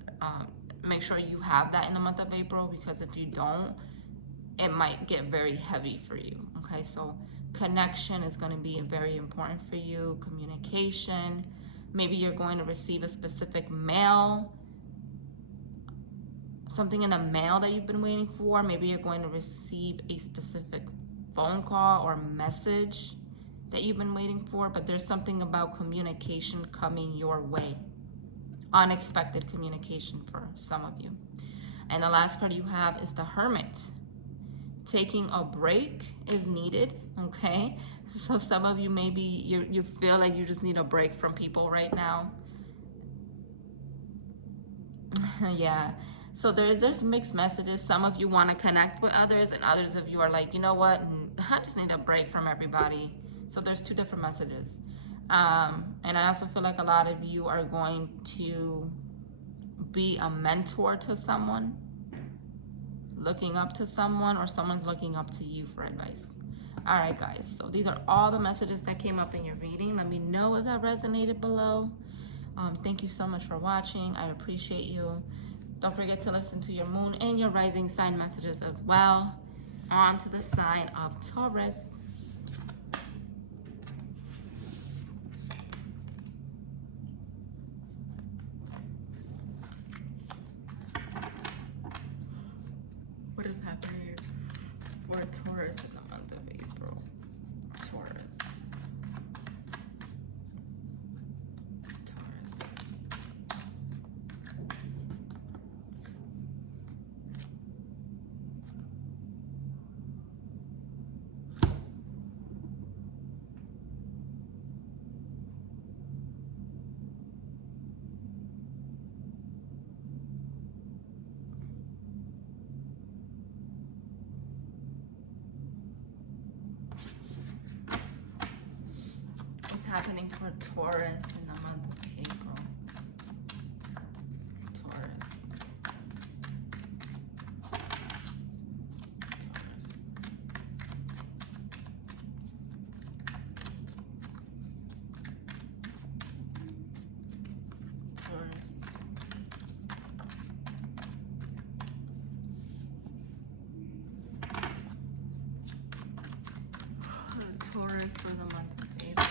make sure you have that in the month of April, because if you don't, it might get very heavy for you. Okay, so connection is going to be very important for you. Communication. Maybe you're going to receive a specific mail, something in the mail that you've been waiting for. Maybe you're going to receive a specific phone call or message that you've been waiting for, but there's something about communication coming your way. Unexpected communication for some of you. And the last card you have is the Hermit. Taking a break is needed, okay? So some of you, maybe you feel like you just need a break from people right now. Yeah. So there's mixed messages. Some of you want to connect with others, and others of you are like, you know what? I just need a break from everybody. So there's two different messages. And I also feel like a lot of you are going to be a mentor to someone, looking up to someone, or someone's looking up to you for advice. All right, guys. So these are all the messages that came up in your reading. Let me know if that resonated below. Thank you so much for watching. I appreciate you. Don't forget to listen to your moon and your rising sign messages as well. On to the sign of Taurus. What is happening for Taurus in the month of April? Taurus. Happening for Taurus in the month of April. Taurus. Taurus. Taurus for the month of April.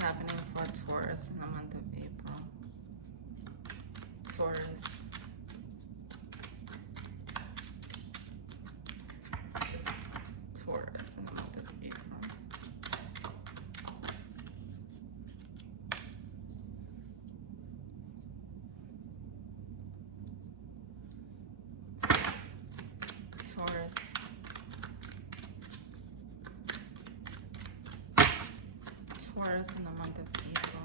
Happening for Taurus in the month of April. Taurus. Taurus in the month of April. Taurus. Taurus in the month of April.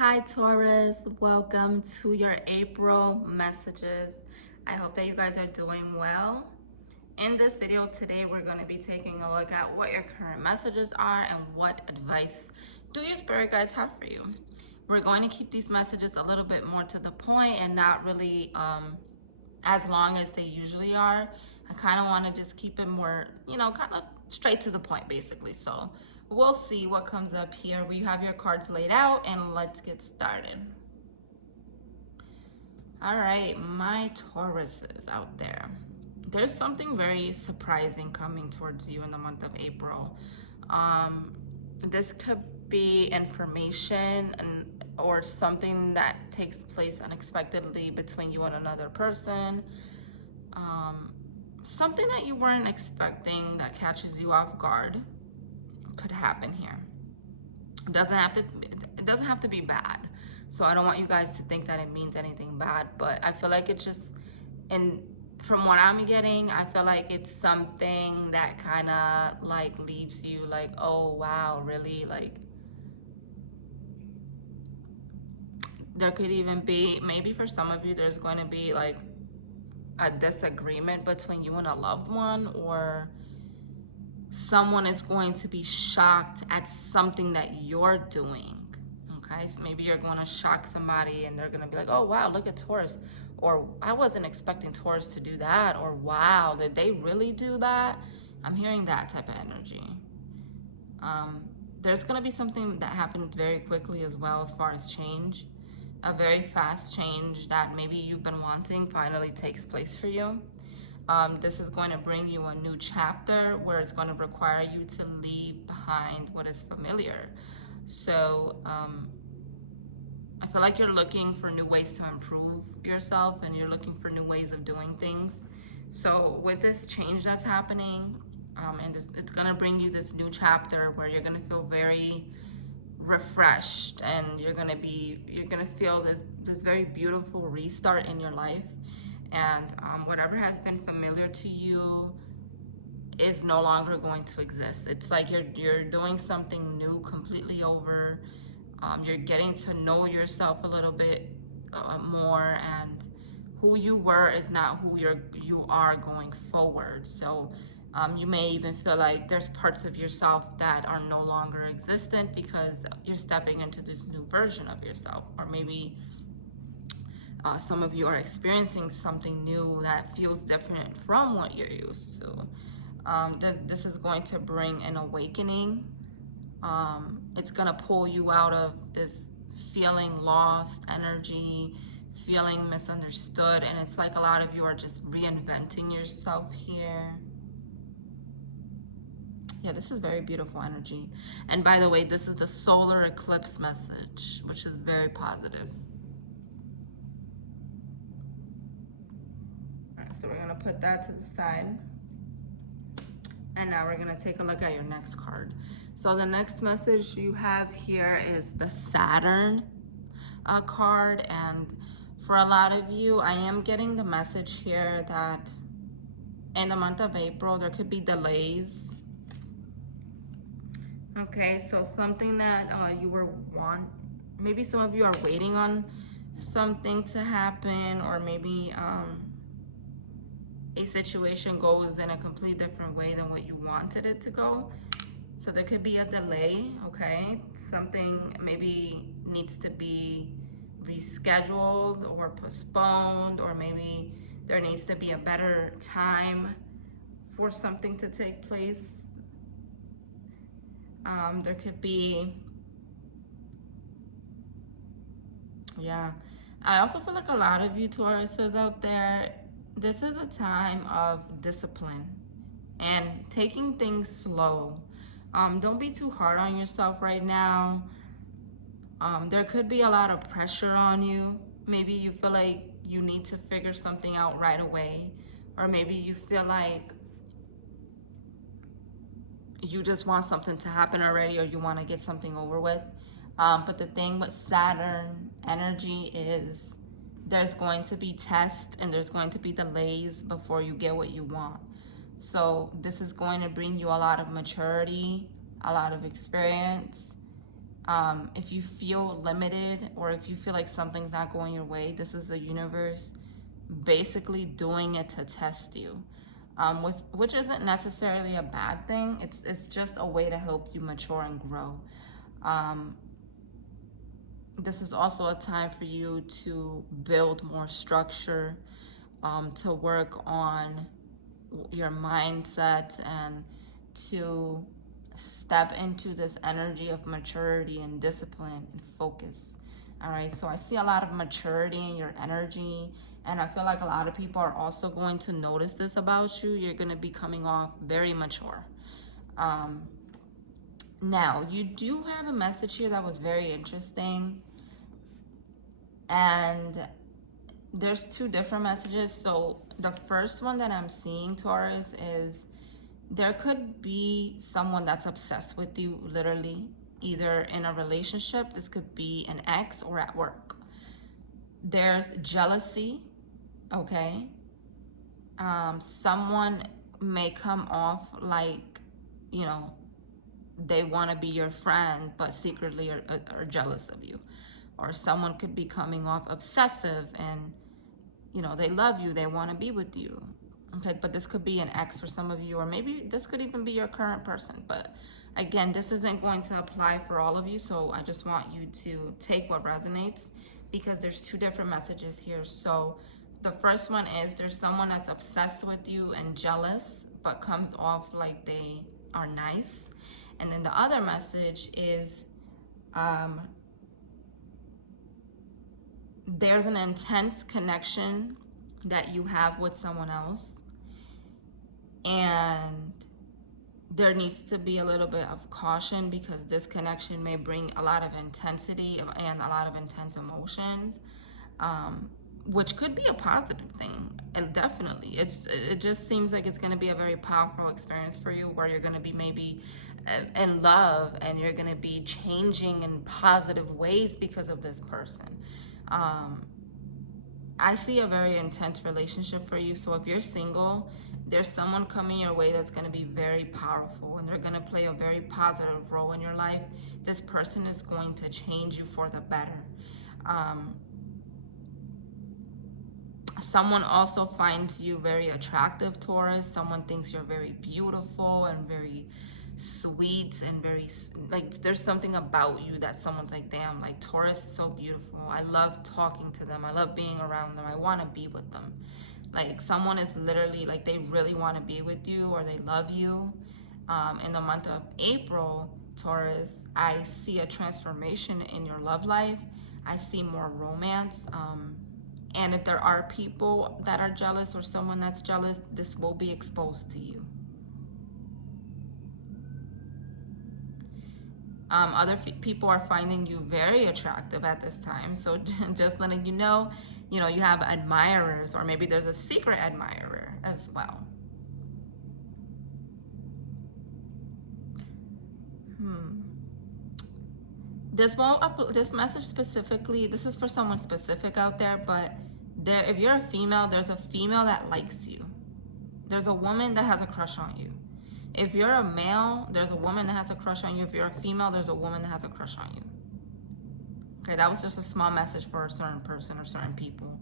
Hi Taurus, welcome to your April messages. I hope that you guys are doing well. In this video today, we're going to be taking a look at what your current messages are and what advice do your spirit guides have for you. We're going to keep these messages a little bit more to the point and not really as long as they usually are. I kind of want to just keep it more, kind of straight to the point basically. So we'll see what comes up here. We have your cards laid out and let's get started. All right, my Tauruses out there. There's something very surprising coming towards you in the month of April. This could be information or something that takes place unexpectedly between you and another person. Something that you weren't expecting that catches you off guard could happen here. It doesn't have to be bad. So I don't want you guys to think that it means anything bad, but I feel like it just, and from what I'm getting, I feel like it's something that kind of like leaves you like, oh wow, really? Like there could even be, maybe for some of you, there's going to be like a disagreement between you and a loved one, or someone is going to be shocked at something that you're doing. Okay, so maybe you're going to shock somebody and they're going to be like, oh wow, look at Taurus, or I wasn't expecting Taurus to do that, or wow, did they really do that? I'm hearing that type of energy. There's going to be something that happens very quickly as well, as far as change. A very fast change that maybe you've been wanting finally takes place for you. This is going to bring you a new chapter where it's going to require you to leave behind what is familiar. So I feel like you're looking for new ways to improve yourself, and you're looking for new ways of doing things. So with this change that's happening, and it's going to bring you this new chapter where you're going to feel very refreshed, and you're gonna feel this very beautiful restart in your life. And whatever has been familiar to you is no longer going to exist. It's like you're doing something new completely over. You're getting to know yourself a little bit more, and who you were is not who you are going forward. So you may even feel like there's parts of yourself that are no longer existent because you're stepping into this new version of yourself. Or maybe some of you are experiencing something new that feels different from what you're used to. This is going to bring an awakening. It's going to pull you out of this feeling lost energy, feeling misunderstood, and it's like a lot of you are just reinventing yourself here. Yeah, this is very beautiful energy. And by the way, this is the solar eclipse message, which is very positive. All right, so we're gonna put that to the side. And now we're gonna take a look at your next card. So the next message you have here is the Saturn card. And for a lot of you, I am getting the message here that in the month of April, there could be delays. Okay, so something that maybe some of you are waiting on something to happen, or maybe a situation goes in a completely different way than what you wanted it to go. So there could be a delay, okay? Something maybe needs to be rescheduled or postponed, or maybe there needs to be a better time for something to take place. There could be, yeah. I also feel like a lot of you Tauruses out there, this is a time of discipline and taking things slow. Don't be too hard on yourself right now. There could be a lot of pressure on you. Maybe you feel like you need to figure something out right away, or maybe you feel like you just want something to happen already, or you want to get something over with. But the thing with Saturn energy is there's going to be tests and there's going to be delays before you get what you want. So this is going to bring you a lot of maturity, a lot of experience. If you feel limited or if you feel like something's not going your way, this is the universe basically doing it to test you, which isn't necessarily a bad thing. It's just a way to help you mature and grow. This is also a time for you to build more structure, to work on your mindset, and to step into this energy of maturity and discipline and focus. All right, so I see a lot of maturity in your energy, and I feel like a lot of people are also going to notice this about you. You're going to be coming off very mature. Now, you do have a message here that was very interesting, and there's two different messages. So the first one that I'm seeing, Taurus, is there could be someone that's obsessed with you, literally, either in a relationship. This could be an ex, or at work. There's jealousy, okay? Someone may come off like, you know, they want to be your friend, but secretly are jealous of you. Or someone could be coming off obsessive and, you know, they love you, they want to be with you. Okay, but this could be an ex for some of you, or maybe this could even be your current person. But again, this isn't going to apply for all of you, so I just want you to take what resonates, because there's two different messages here. So the first one is there's someone that's obsessed with you and jealous, but comes off like they are nice. And then the other message is there's an intense connection that you have with someone else, and there needs to be a little bit of caution, because this connection may bring a lot of intensity and a lot of intense emotions, which could be a positive thing. And definitely, it just seems like it's going to be a very powerful experience for you, where you're going to be maybe in love, and you're going to be changing in positive ways because of this person. I see a very intense relationship for you. So if you're single, there's someone coming your way that's going to be very powerful, and they're going to play a very positive role in your life. This person is going to change you for the better. Someone also finds you very attractive, Taurus. Someone thinks you're very beautiful and very sweet and very, like, there's something about you that someone's like, damn, like, Taurus is so beautiful. I love talking to them. I love being around them. I want to be with them. Like, someone is literally, like, they really want to be with you, or they love you. In the month of April, Taurus, I see a transformation in your love life. I see more romance. And if there are people that are jealous, or someone that's jealous, this will be exposed to you. Other people are finding you very attractive at this time. So just letting you know, you have admirers, or maybe there's a secret admirer as well. This message specifically, this is for someone specific out there, but if you're a female, there's a female that likes you. There's a woman that has a crush on you. If you're a male, there's a woman that has a crush on you. If you're a female, there's a woman that has a crush on you. Okay, that was just a small message for a certain person or certain people.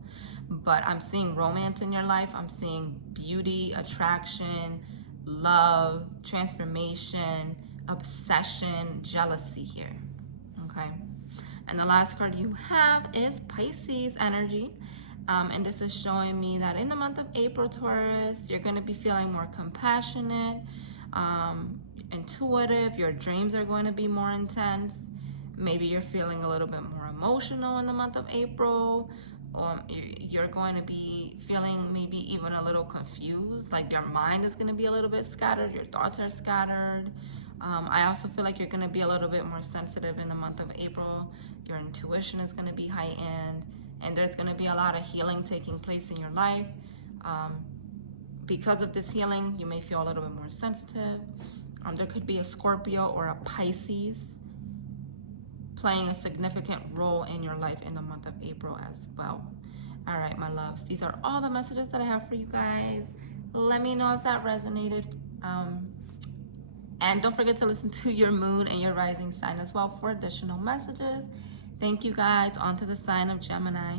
But I'm seeing romance in your life. I'm seeing beauty, attraction, love, transformation, obsession, jealousy here. Okay, and the last card you have is Pisces energy. And this is showing me that in the month of April, Taurus, you're going to be feeling more compassionate, intuitive. Your dreams are going to be more intense. Maybe you're feeling a little bit more emotional in the month of April. You're going to be feeling maybe even a little confused, like your mind is going to be a little bit scattered. Your thoughts are scattered. I also feel like you're going to be a little bit more sensitive in the month of April. Your intuition is going to be heightened, and there's going to be a lot of healing taking place in your life. Because of this healing, you may feel a little bit more sensitive. There could be a Scorpio or a Pisces playing a significant role in your life in the month of April as well. All right, my loves, these are all the messages that I have for you guys. Let me know if that resonated. And don't forget to listen to your moon and your rising sign as well for additional messages. Thank you guys. On to the sign of Gemini.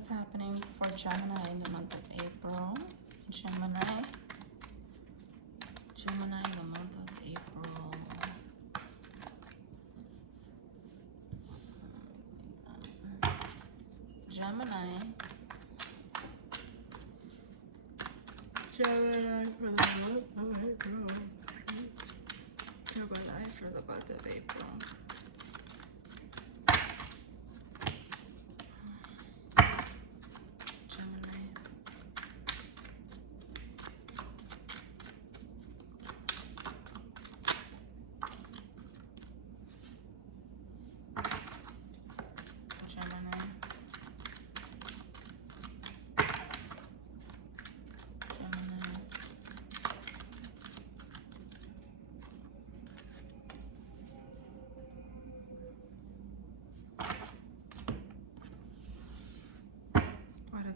is happening for Gemini in the month of April? Gemini. Gemini in the month of April. Gemini. Gemini for the month of April. Gemini for the month of April.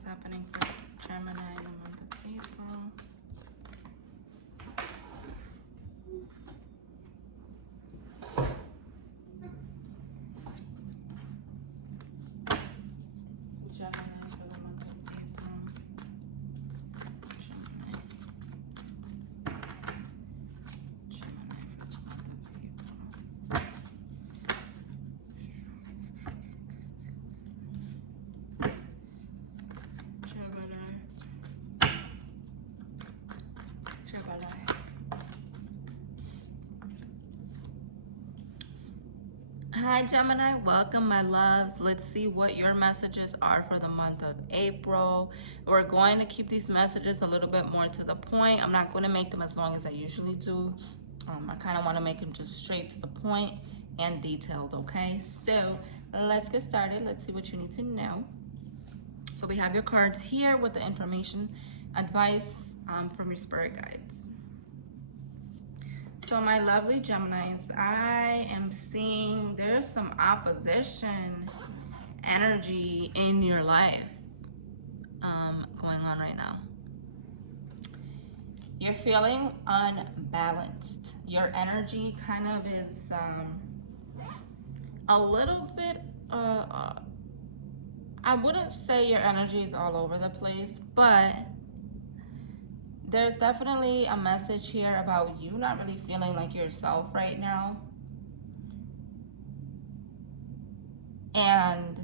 Happening for Gemini in the month of April. Gemini for the month of April. Gemini. Gemini for the month of April. Hi Gemini, welcome my loves. Let's see what your messages are for the month of April. We're going to keep these messages a little bit more to the point. I'm not going to make them as long as I usually do. I kind of want to make them just straight to the point and detailed, okay? So let's get started. Let's see what you need to know. So we have your cards here with the information, advice from your spirit guides. So my lovely Geminis, I am seeing there's some opposition energy in your life going on right now. You're feeling unbalanced. Your energy kind of is a little bit, I wouldn't say your energy is all over the place, but there's definitely a message here about you not really feeling like yourself right now. And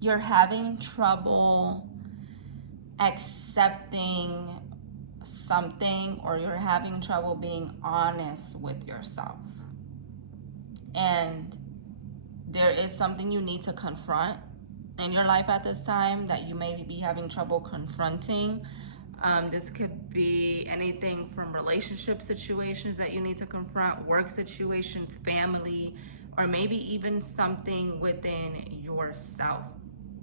you're having trouble accepting something, or you're having trouble being honest with yourself. And there is something you need to confront in your life at this time that you may be having trouble confronting. This could be anything from relationship situations that you need to confront, work situations, family, or maybe even something within yourself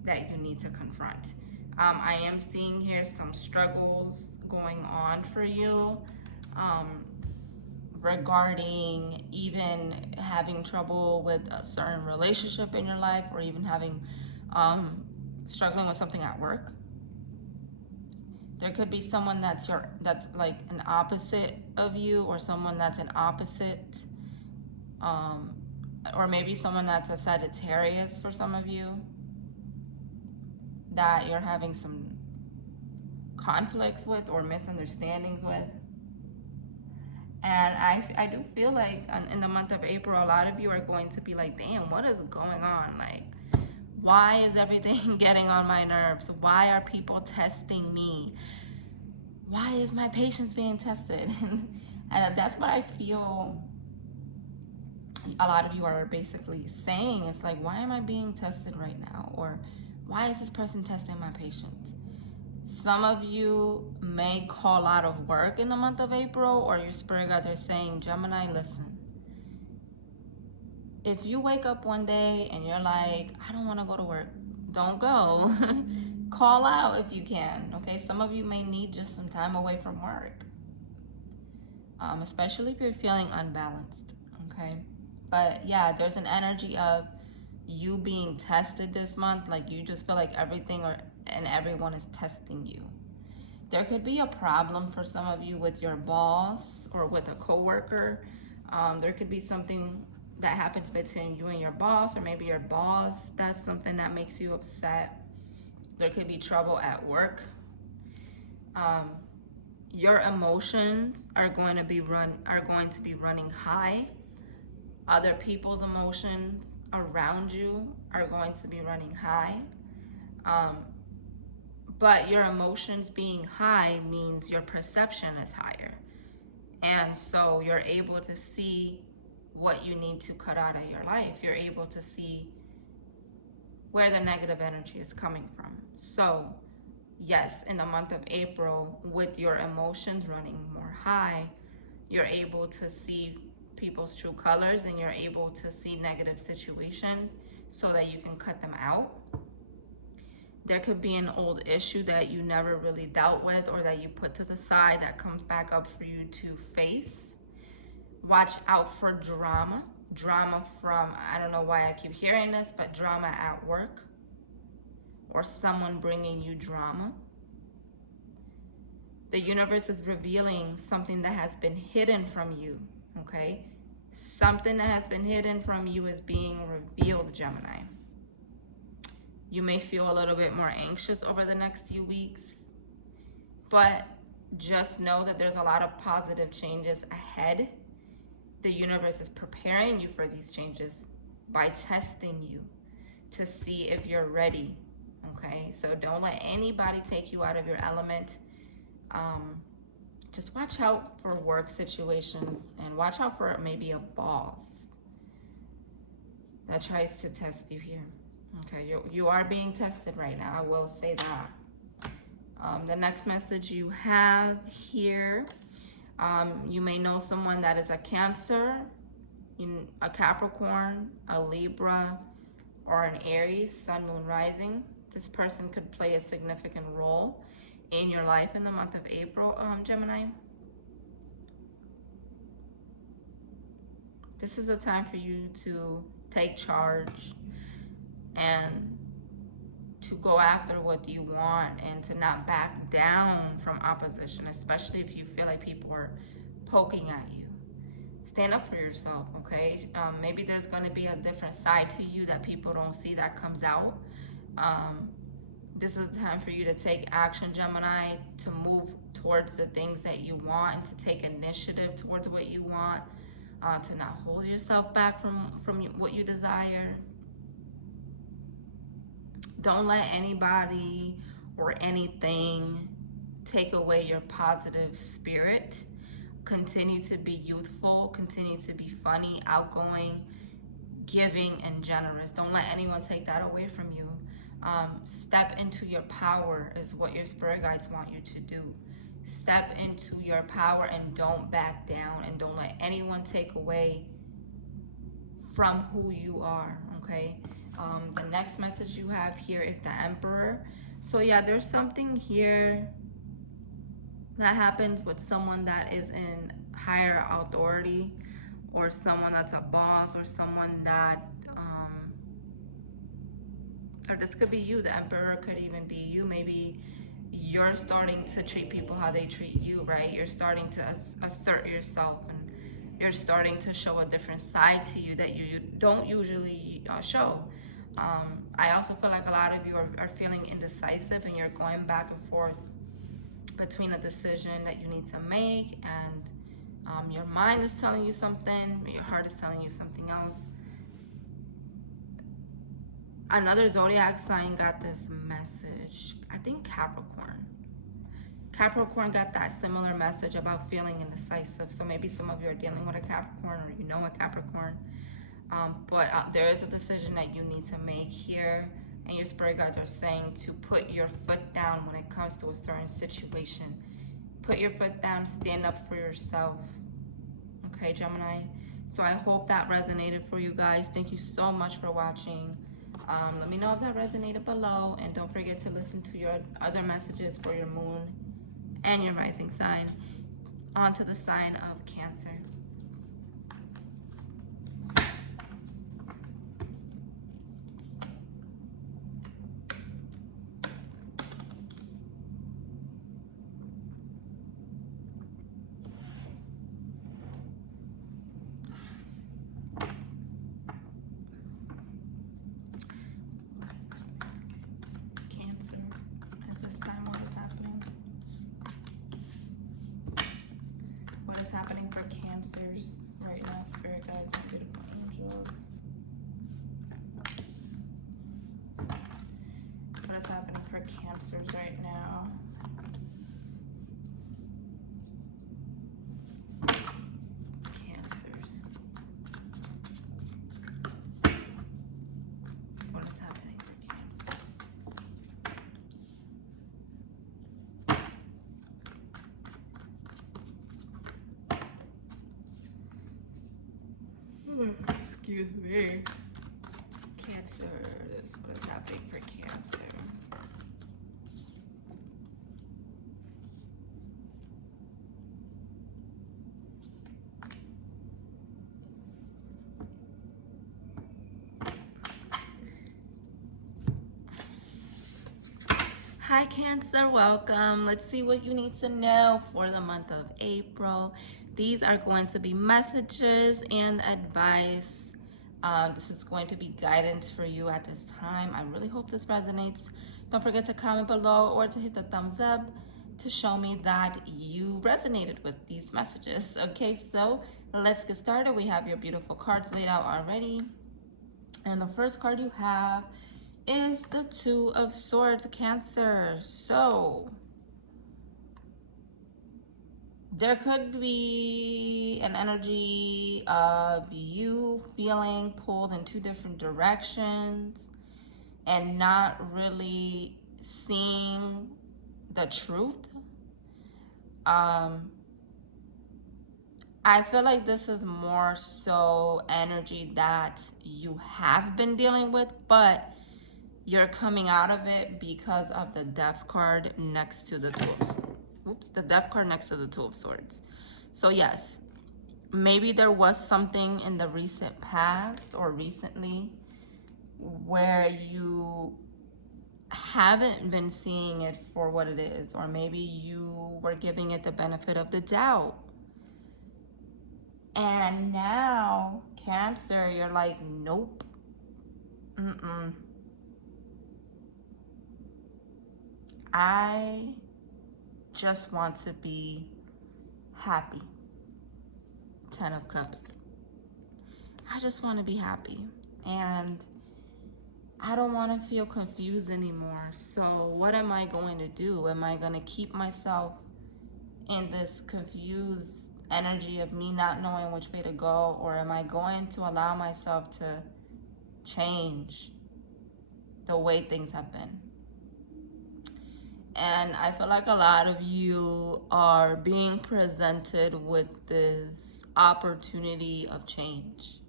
that you need to confront. I am seeing here some struggles going on for you regarding even having trouble with a certain relationship in your life, or even having struggling with something at work. There could be someone that's like an opposite of you, or someone that's an opposite, or maybe someone that's a Sagittarius for some of you, that you're having some conflicts with or misunderstandings with. And I do feel like in the month of April, a lot of you are going to be like, damn, what is going on? Like, why is everything getting on my nerves? Why are people testing me? Why is my patience being tested? And that's what I feel a lot of you are basically saying. It's like, why am I being tested right now? Or why is this person testing my patience? Some of you may call out of work in the month of April, or your spirit guides are saying, Gemini, listen. If you wake up one day and you're like, I don't want to go to work, don't go. Call out if you can, okay? Some of you may need just some time away from work, especially if you're feeling unbalanced, okay? But yeah, there's an energy of you being tested this month. Like, you just feel like everything and everyone is testing you. There could be a problem for some of you with your boss or with a coworker. There could be something that happens between you and your boss, or maybe your boss does something that makes you upset. There could be trouble at work. Your emotions are going to be running high. Other people's emotions around you are going to be running high. But your emotions being high means your perception is higher. And so you're able to see what you need to cut out of your life. You're able to see where the negative energy is coming from. So yes, in the month of April, with your emotions running more high, you're able to see people's true colors, and you're able to see negative situations so that you can cut them out. There could be an old issue that you never really dealt with, or that you put to the side, that comes back up for you to face. Watch out for drama. Drama from, I don't know why I keep hearing this, but drama at work, or someone bringing you drama. The universe is revealing something that has been hidden from you, okay? Something that has been hidden from you is being revealed, Gemini. You may feel a little bit more anxious over the next few weeks, but just know that there's a lot of positive changes ahead. The universe is preparing you for these changes by testing you to see if you're ready, okay? So don't let anybody take you out of your element. Just watch out for work situations, and watch out for maybe a boss that tries to test you here. Okay, you are being tested right now, I will say that. The next message you have here, you may know someone that is a Cancer, a Capricorn, a Libra, or an Aries, Sun, Moon, Rising. This person could play a significant role in your life in the month of April, Gemini. This is a time for you to take charge and to go after what you want, and to not back down from opposition, especially if you feel like people are poking at you. Stand up for yourself, okay? Maybe there's going to be a different side to you that people don't see that comes out. This is the time for you to take action, Gemini, to move towards the things that you want, and to take initiative towards what you want, to not hold yourself back from what you desire. Don't let anybody or anything take away your positive spirit. Continue to be youthful, continue to be funny, outgoing, giving, and generous. Don't let anyone take that away from you. Step into your power is what your spirit guides want you to do. Step into your power and don't back down, and don't let anyone take away from who you are, okay? The next message you have here is the Emperor. So yeah, there's something here that happens with someone that is in higher authority, or someone that's a boss, or someone that or this could be you. The Emperor could even be you. Maybe you're starting to treat people how they treat you, right? You're starting to assert yourself, and you're starting to show a different side to you that you don't usually show. I also feel like a lot of you are feeling indecisive, and you're going back and forth between a decision that you need to make, and your mind is telling you something, but your heart is telling you something else. Another zodiac sign got this message. I think Capricorn. Capricorn got that similar message about feeling indecisive. So maybe some of you are dealing with a Capricorn, or you know a Capricorn. But there is a decision that you need to make here, and your spirit guides are saying to put your foot down when it comes to a certain situation. Put your foot down, stand up for yourself. Okay, Gemini? So I hope that resonated for you guys. Thank you so much for watching. Let me know if that resonated below, and don't forget to listen to your other messages for your moon and your rising sign. On to the sign of Cancer. Cancers right now. Cancers. What is happening for Cancers? Excuse me. Cancer. What is happening for Cancer? Hi Cancer, welcome. Let's see what you need to know for the month of April. These are going to be messages and advice. This is going to be guidance for you at this time. I really hope this resonates. Don't forget to comment below or to hit the thumbs up to show me that you resonated with these messages. Okay, so let's get started. We have your beautiful cards laid out already. And the first card you have is the Two of Swords, Cancer. So there could be an energy of you feeling pulled in two different directions and not really seeing the truth. I feel like this is more so energy that you have been dealing with, but you're coming out of it because of the Death card next to the the Death card next to the Two of Swords. So yes, maybe there was something in the recent past or recently where you haven't been seeing it for what it is, or maybe you were giving it the benefit of the doubt. And now, Cancer, you're like, nope. I just want to be happy. 10 of Cups. I just want to be happy. And I don't want to feel confused anymore. So what am I going to do? Am I going to keep myself in this confused energy of me not knowing which way to go? Or am I going to allow myself to change the way things have been? And I feel like a lot of you are being presented with this opportunity of change.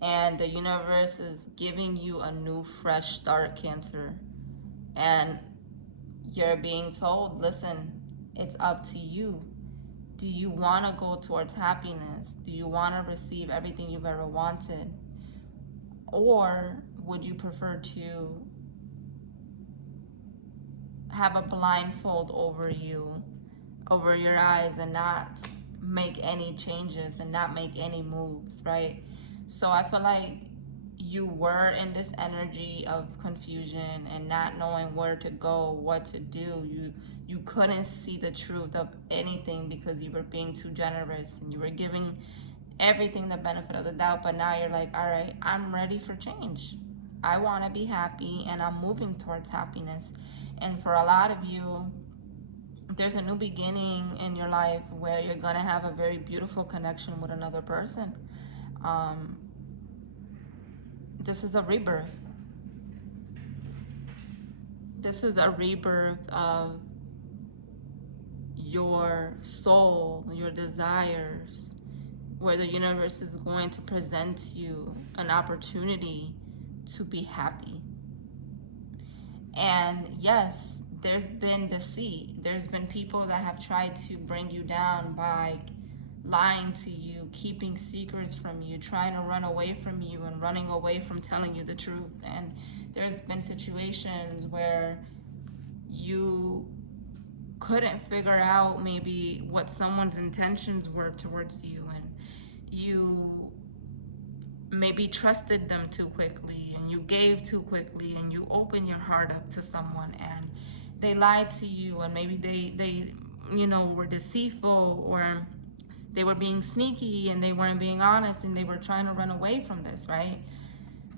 And the universe is giving you a new, fresh start, Cancer. And you're being told, listen, it's up to you. Do you want to go towards happiness? Do you want to receive everything you've ever wanted? Or would you prefer to have a blindfold over you, over your eyes, and not make any changes and not make any moves, right? So I feel like you were in this energy of confusion and not knowing where to go, what to do. You couldn't see the truth of anything because you were being too generous and you were giving everything the benefit of the doubt. But now you're like, all right, I'm ready for change. I want to be happy and I'm moving towards happiness. And for a lot of you, there's a new beginning in your life where you're going to have a very beautiful connection with another person. This is a rebirth. This is a rebirth of your soul, your desires, where the universe is going to present you an opportunity to be happy. And yes, there's been deceit. There's been people that have tried to bring you down by lying to you, keeping secrets from you, trying to run away from you and running away from telling you the truth. And there's been situations where you couldn't figure out maybe what someone's intentions were towards you, and you maybe trusted them too quickly, and you gave too quickly, and you opened your heart up to someone and they lied to you, and maybe they you know, were deceitful, or they were being sneaky and they weren't being honest and they were trying to run away from this, right?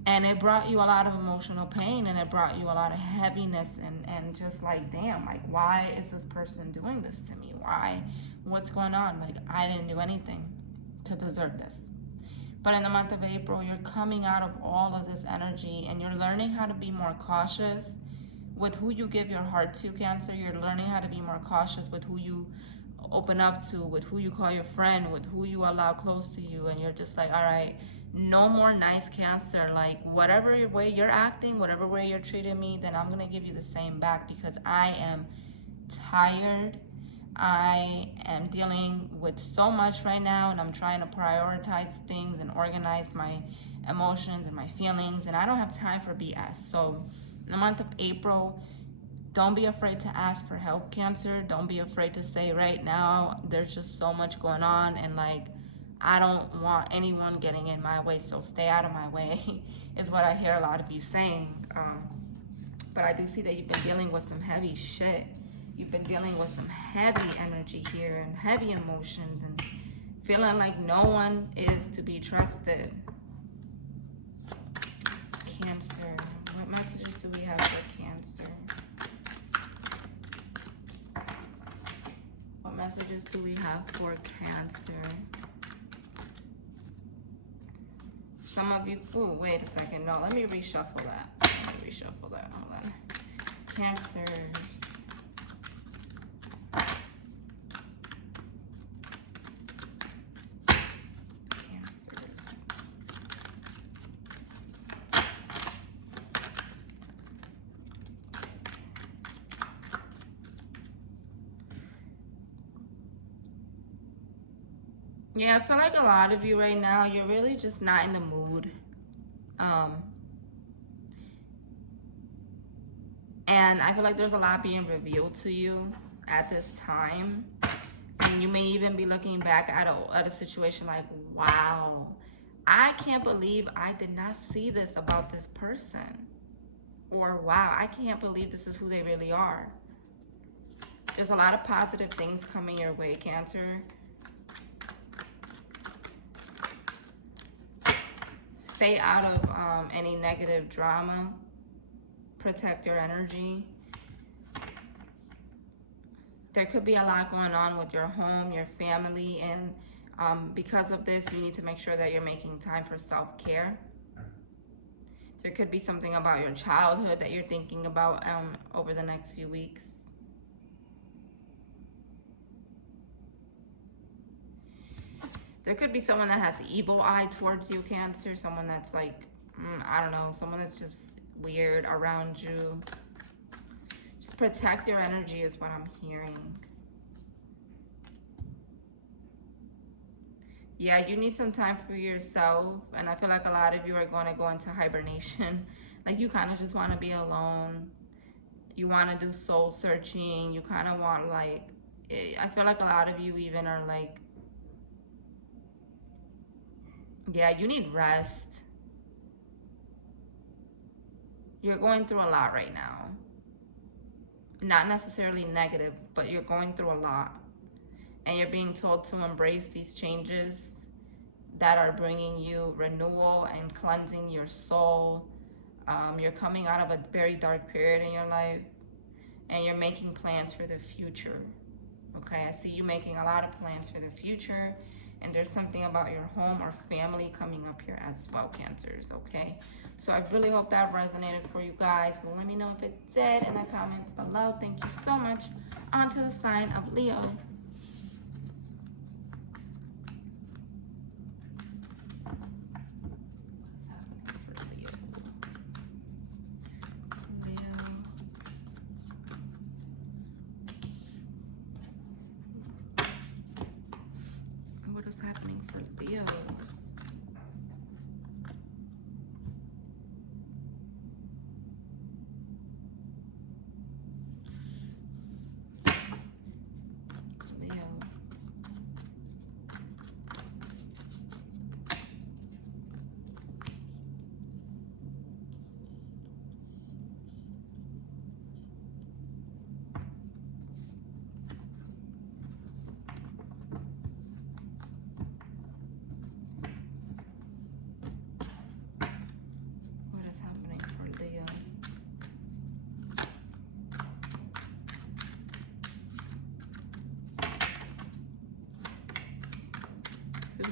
And it brought you a lot of emotional pain, and it brought you a lot of heaviness, and just like, damn, like, why is this person doing this to me? Why? What's going on? Like, I didn't do anything to deserve this. But in the month of April, you're coming out of all of this energy, and you're learning how to be more cautious with who you give your heart to, Cancer. You're learning how to be more cautious with who you open up to, with who you call your friend, with who you allow close to you. And you're just like, all right, no more nice, Cancer. Like, whatever way you're acting, whatever way you're treating me, then I'm gonna give you the same back, because I am tired. I am dealing with so much right now, and I'm trying to prioritize things and organize my emotions and my feelings, and I don't have time for BS. So in the month of April, don't be afraid to ask for help, Cancer. Don't be afraid to say, right now, there's just so much going on, and like, I don't want anyone getting in my way, so stay out of my way, is what I hear a lot of you saying. But I do see that you've been dealing with some heavy shit. You've been dealing with some heavy energy here, and heavy emotions, and feeling like no one is to be trusted. Cancer, what messages do we have for Cancer? What messages do we have for Cancer? Some of you, oh, wait a second. No, let me reshuffle that. Let me reshuffle that. Hold on. Cancers. Cancers. Yeah, I feel like a lot of you right now, you're really just not in the mood. And I feel like there's a lot being revealed to you at this time. And you may even be looking back at a situation like, wow, I can't believe I did not see this about this person. Or, wow, I can't believe this is who they really are. There's a lot of positive things coming your way, Cancer. Stay out of any negative drama. Protect your energy. There could be a lot going on with your home, your family, and because of this, you need to make sure that you're making time for self-care. There could be something about your childhood that you're thinking about over the next few weeks. There could be someone that has evil eye towards you, Cancer. Someone that's like, I don't know, someone that's just weird around you. Just protect your energy is what I'm hearing. Yeah, you need some time for yourself, and I feel like a lot of you are going to go into hibernation. Like, you kind of just want to be alone. You want to do soul searching. You kind of want, like, I feel like a lot of you even are like, yeah, you need rest. You're going through a lot right now. Not necessarily negative, but you're going through a lot. And you're being told to embrace these changes that are bringing you renewal and cleansing your soul. You're coming out of a very dark period in your life, and you're making plans for the future. Okay, I see you making a lot of plans for the future, and there's something about your home or family coming up here as well, Cancers, okay? So I really hope that resonated for you guys. Let me know if it did in the comments below. Thank you so much. On to the sign of Leo. What is happening for Leos?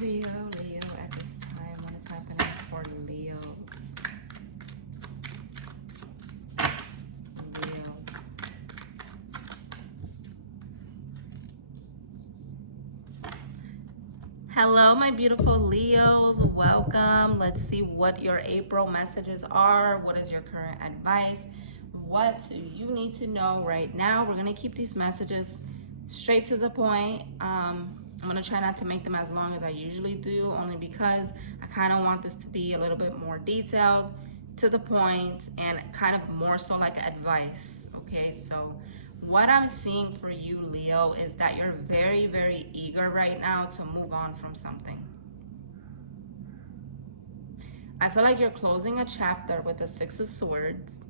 Leo at this time. What is happening for Leos? Hello, my beautiful Leos. Welcome. Let's see what your April messages are. What is your current advice? What do you need to know right now? We're going to keep these messages straight to the point. I'm going to try not to make them as long as I usually do, only because I kind of want this to be a little bit more detailed, to the point, and kind of more so like advice. Okay, so what I'm seeing for you, Leo, is that you're very, very eager right now to move on from something. I feel like you're closing a chapter with the Six of Swords.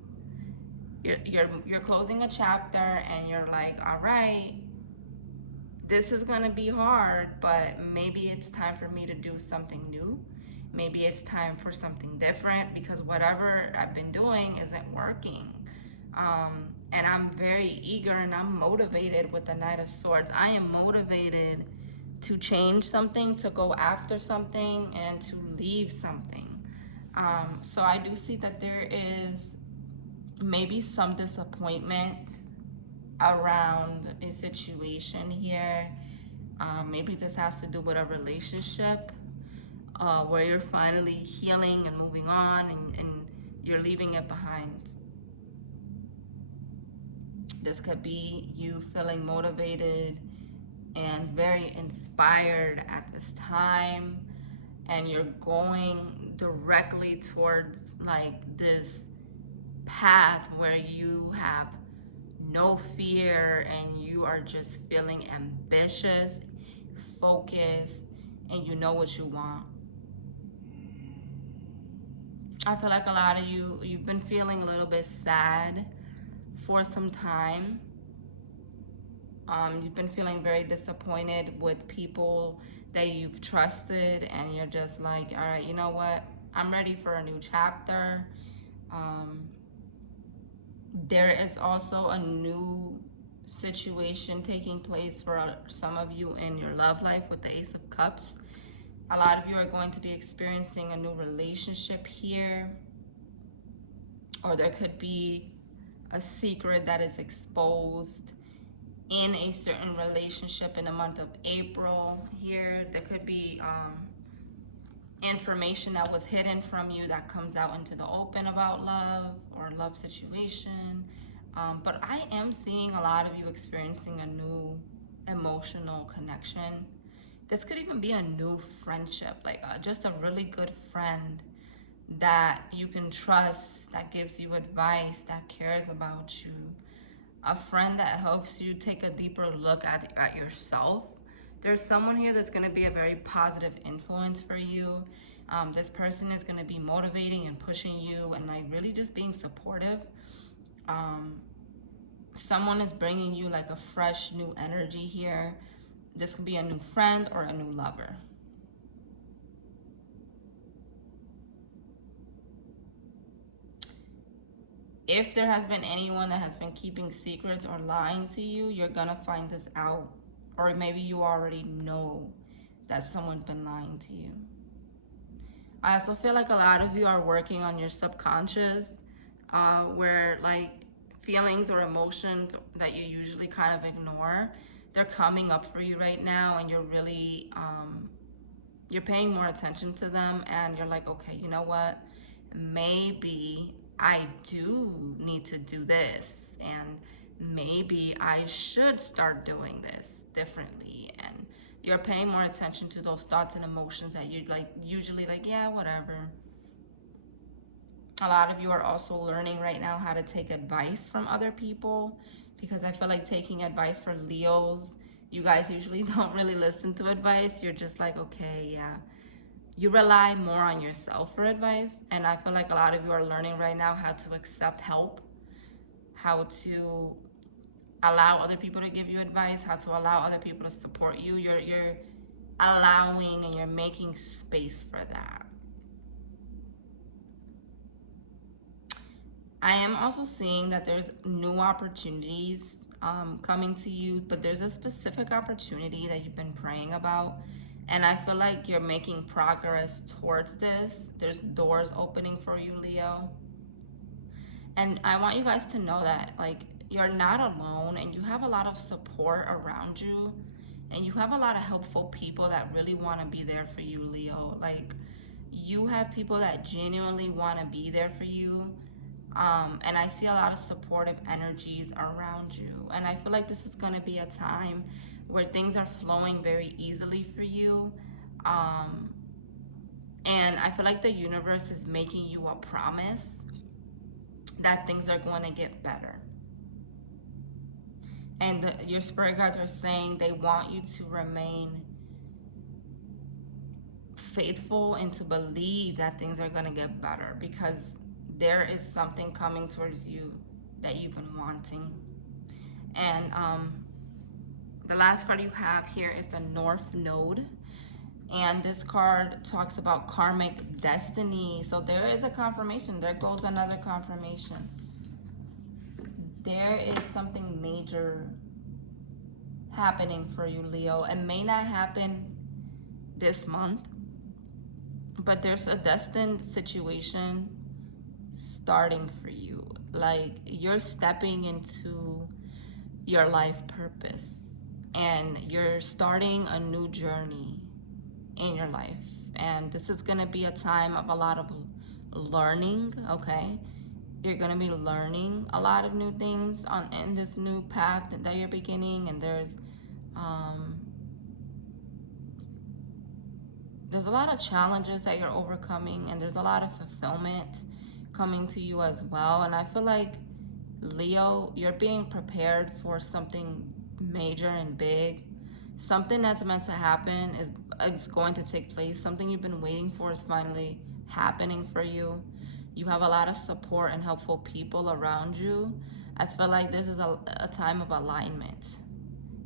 You're closing a chapter and you're like, all right, this is gonna be hard, but maybe it's time for me to do something new. Maybe it's time for something different, because whatever I've been doing isn't working. And I'm very eager and I'm motivated with the Knight of Swords. I am motivated to change something, to go after something, and to leave something. So I do see that there is maybe some disappointment around a situation here. Maybe this has to do with a relationship where you're finally healing and moving on, and you're leaving it behind. This could be you feeling motivated and very inspired at this time, and you're going directly towards like this path where you have no fear and you are just feeling ambitious, focused, and you know what you want. I feel like a lot of you've been feeling a little bit sad for some time. You've been feeling very disappointed with people that you've trusted, and you're just like, all right, you know what? I'm ready for a new chapter. There is also a new situation taking place for some of you in your love life with the Ace of Cups. A lot of you are going to be experiencing a new relationship here, or there could be a secret that is exposed in a certain relationship in the month of April here. There could be information that was hidden from you that comes out into the open about love or love situation. But I am seeing a lot of you experiencing a new emotional connection. This could even be a new friendship, like just a really good friend that you can trust, that gives you advice, that cares about you. A friend that helps you take a deeper look at yourself. There's someone here that's going to be a very positive influence for you. This person is going to be motivating and pushing you and like really just being supportive. Someone is bringing you like a fresh new energy here. This could be a new friend or a new lover. If there has been anyone that has been keeping secrets or lying to you, you're gonna find this out. Or maybe you already know that someone's been lying to you. I also feel like a lot of you are working on your subconscious, where like feelings or emotions that you usually kind of ignore, they're coming up for you right now, and you're really, you're paying more attention to them, and you're like, okay, you know what? Maybe I do need to do this, and maybe I should start doing this differently. And you're paying more attention to those thoughts and emotions that you like usually like, yeah, whatever. A lot of you are also learning right now how to take advice from other people, because I feel like taking advice for Leos, you guys usually don't really listen to advice. You're just like, okay, yeah. You rely more on yourself for advice, and I feel like a lot of you are learning right now how to accept help, how to allow other people to give you advice, how to allow other people to support you. You're allowing and you're making space for that. I am also seeing that there's new opportunities coming to you, but there's a specific opportunity that you've been praying about, And I feel like you're making progress towards this. There's doors opening for you, Leo. And I want you guys to know that, like, you're not alone, and you have a lot of support around you, and you have a lot of helpful people that really want to be there for you, Leo. Like, you have people that genuinely want to be there for you. And I see a lot of supportive energies around you. And I feel like this is going to be a time where things are flowing very easily for you. And I feel like the universe is making you a promise that things are going to get better. And your spirit guides are saying they want you to remain faithful and to believe that things are going to get better, because there is something coming towards you that you've been wanting. And the last card you have here is the North Node. And this card talks about karmic destiny. So there is a confirmation. There goes another confirmation. There is something major happening for you, Leo. It may not happen this month, but there's a destined situation starting for you. Like, you're stepping into your life purpose, and you're starting a new journey in your life. And this is going to be a time of a lot of learning, okay? You're going to be learning a lot of new things in this new path that you're beginning. And there's a lot of challenges that you're overcoming, and there's a lot of fulfillment coming to you as well. And I feel like, Leo, you're being prepared for something major and big. Something that's meant to happen is going to take place. Something you've been waiting for is finally happening for you. You have a lot of support and helpful people around you. I feel like this is a time of alignment.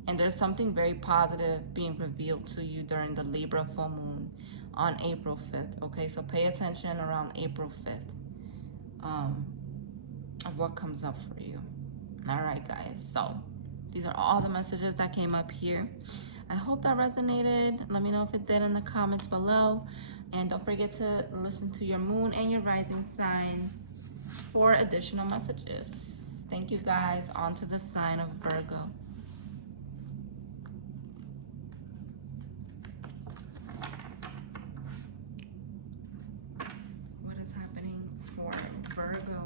And there's something very positive being revealed to you during the Libra full moon on April 5th. Okay, so pay attention around April 5th of what comes up for you. All right, guys. So these are all the messages that came up here. I hope that resonated. Let me know if it did in the comments below. And don't forget to listen to your moon and your rising sign for additional messages. Thank you, guys. On to the sign of Virgo. What is happening for Virgo?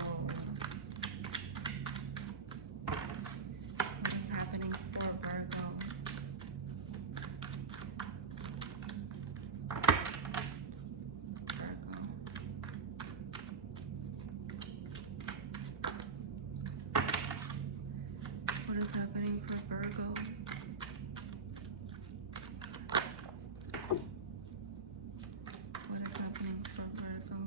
What is happening for Virgo? What is happening for Virgo? What is happening for Virgo?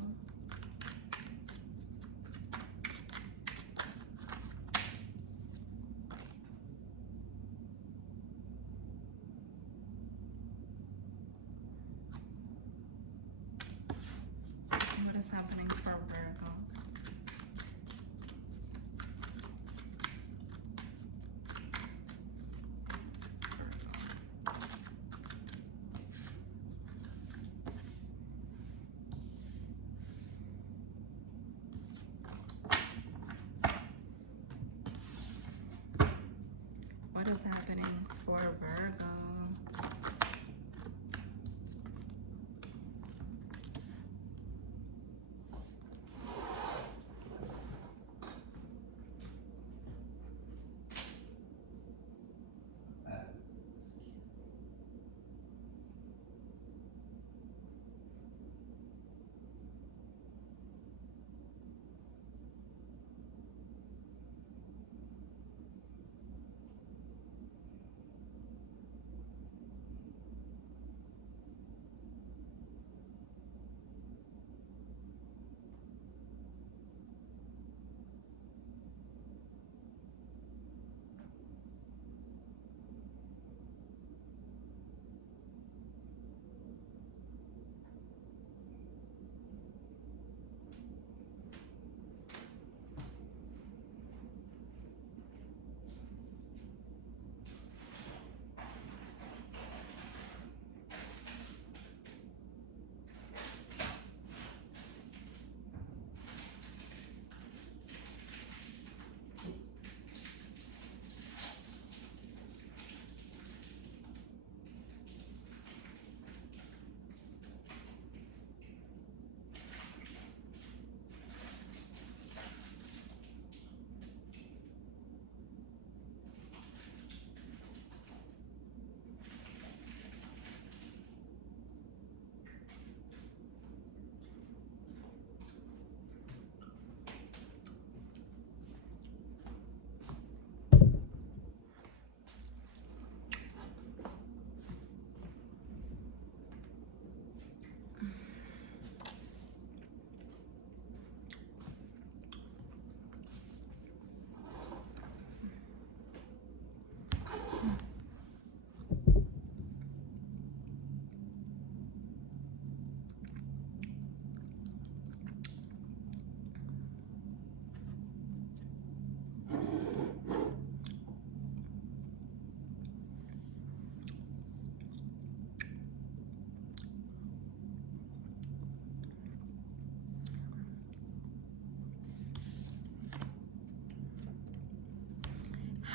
What is happening for Virgo? What is happening for Virgo?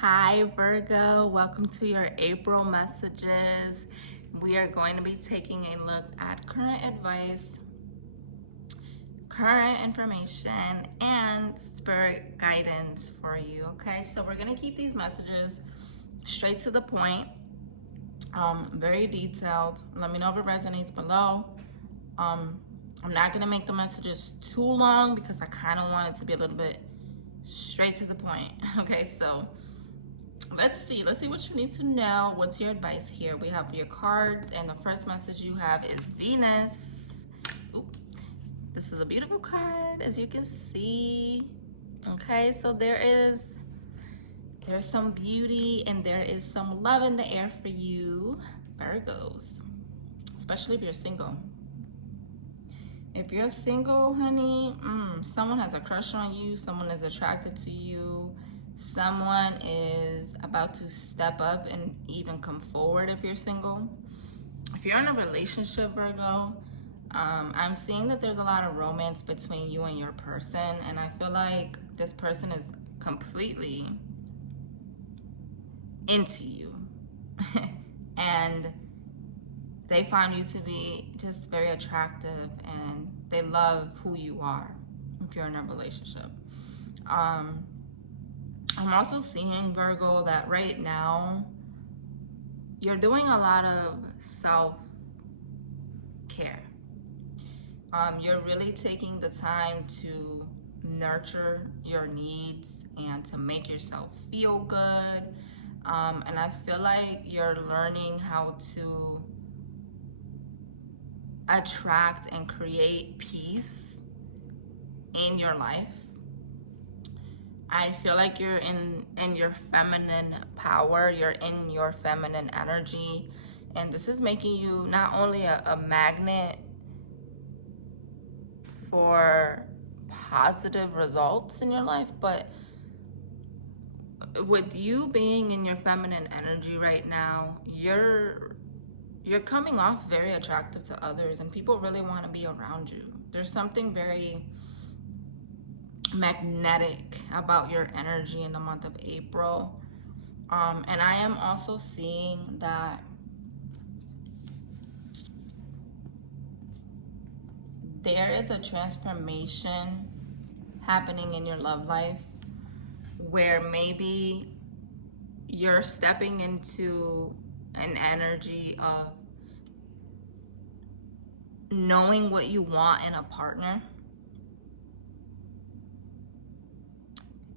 Hi Virgo, welcome to your April messages. We are going to be taking a look at current advice, current information, and spirit guidance for you, okay? So we're going to keep these messages straight to the point, very detailed. Let me know if it resonates below. I'm not going to make the messages too long because I kind of want it to be a little bit straight to the point. Okay, so let's see what you need to know. What's your advice here? We have your cards, and the first message you have is Venus. Ooh, this is a beautiful card, as you can see. Okay, so there's some beauty and there is some love in the air for you, Virgos, especially if you're single. If you're single, honey, someone has a crush on you, someone is attracted to you, someone is about to step up and even come forward if you're single. If you're in a relationship, Virgo, I'm seeing that there's a lot of romance between you and your person, and I feel like this person is completely into you. And they find you to be just very attractive and they love who you are if you're in a relationship. I'm also seeing, Virgo, that right now you're doing a lot of self-care. You're really taking the time to nurture your needs and to make yourself feel good. And I feel like you're learning how to attract and create peace in your life. I feel like you're in your feminine power, you're in your feminine energy, and this is making you not only a magnet for positive results in your life, but with you being in your feminine energy right now, you're coming off very attractive to others, and people really want to be around you. There's something very magnetic about your energy in the month of April. And I am also seeing that there is a transformation happening in your love life where maybe you're stepping into an energy of knowing what you want in a partner.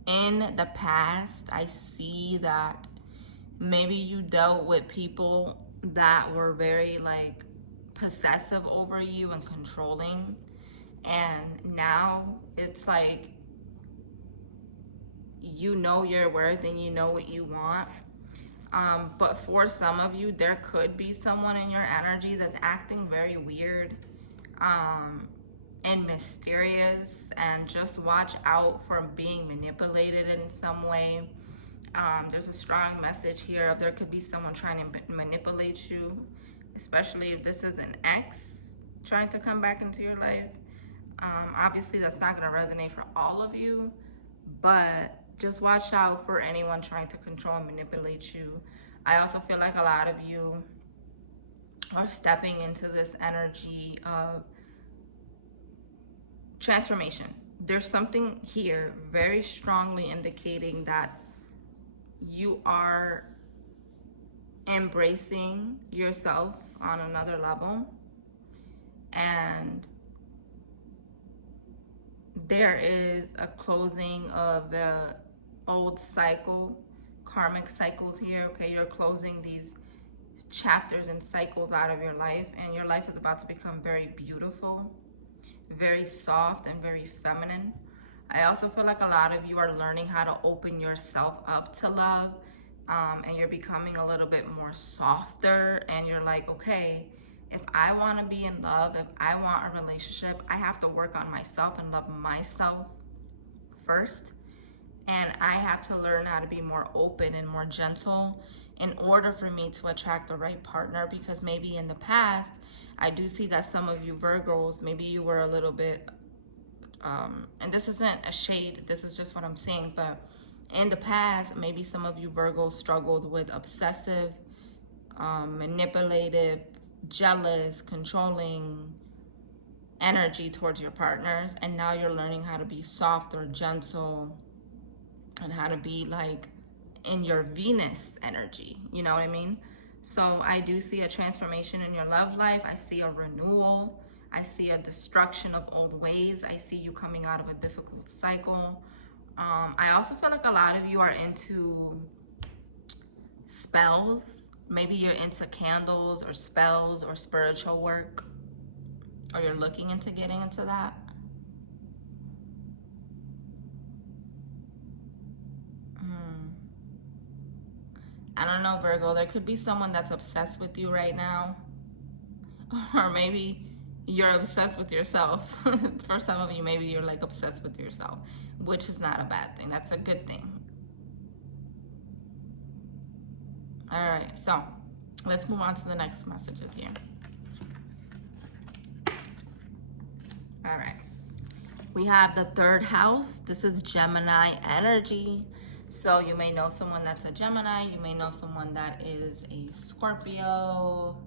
In the past, I see that maybe you dealt with people that were very like possessive over you and controlling, and now it's like you know your worth and you know what you want. But for some of you, there could be someone in your energy that's acting very weird and mysterious, and just watch out for being manipulated in some way. There's a strong message here. There could be someone trying to manipulate you, especially if this is an ex trying to come back into your life. Obviously, that's not going to resonate for all of you, but just watch out for anyone trying to control and manipulate you. I also feel like a lot of you are stepping into this energy of transformation. There's something here very strongly indicating that you are embracing yourself on another level, and there is a closing of the old cycle, karmic cycles here. Okay, you're closing these chapters and cycles out of your life, and your life is about to become very beautiful, very soft, and very feminine. I also feel like a lot of you are learning how to open yourself up to love, and you're becoming a little bit more softer, and you're like, okay, if I want to be in love, if I want a relationship, I have to work on myself and love myself first. And I have to learn how to be more open and more gentle in order for me to attract the right partner, because maybe in the past, I do see that some of you Virgos, maybe you were a little bit, and this isn't a shade, this is just what I'm saying, but In the past, maybe some of you Virgos struggled with obsessive, manipulative, jealous, controlling energy towards your partners, and now you're learning how to be soft or gentle and how to be like in your Venus energy, you know what I mean? So I do see a transformation in your love life. I see a renewal. I see a destruction of old ways. I see you coming out of a difficult cycle. I also feel like a lot of you are into spells. Maybe you're into candles or spells or spiritual work, or you're looking into getting into that. I don't know, Virgo. There could be someone that's obsessed with you right now. Or maybe you're obsessed with yourself. For some of you, maybe you're like obsessed with yourself, which is not a bad thing. That's a good thing. All right, so let's move on to the next messages here. All right. We have the third house. This is Gemini energy. So you may know someone that's a Gemini. You may know someone that is a Scorpio.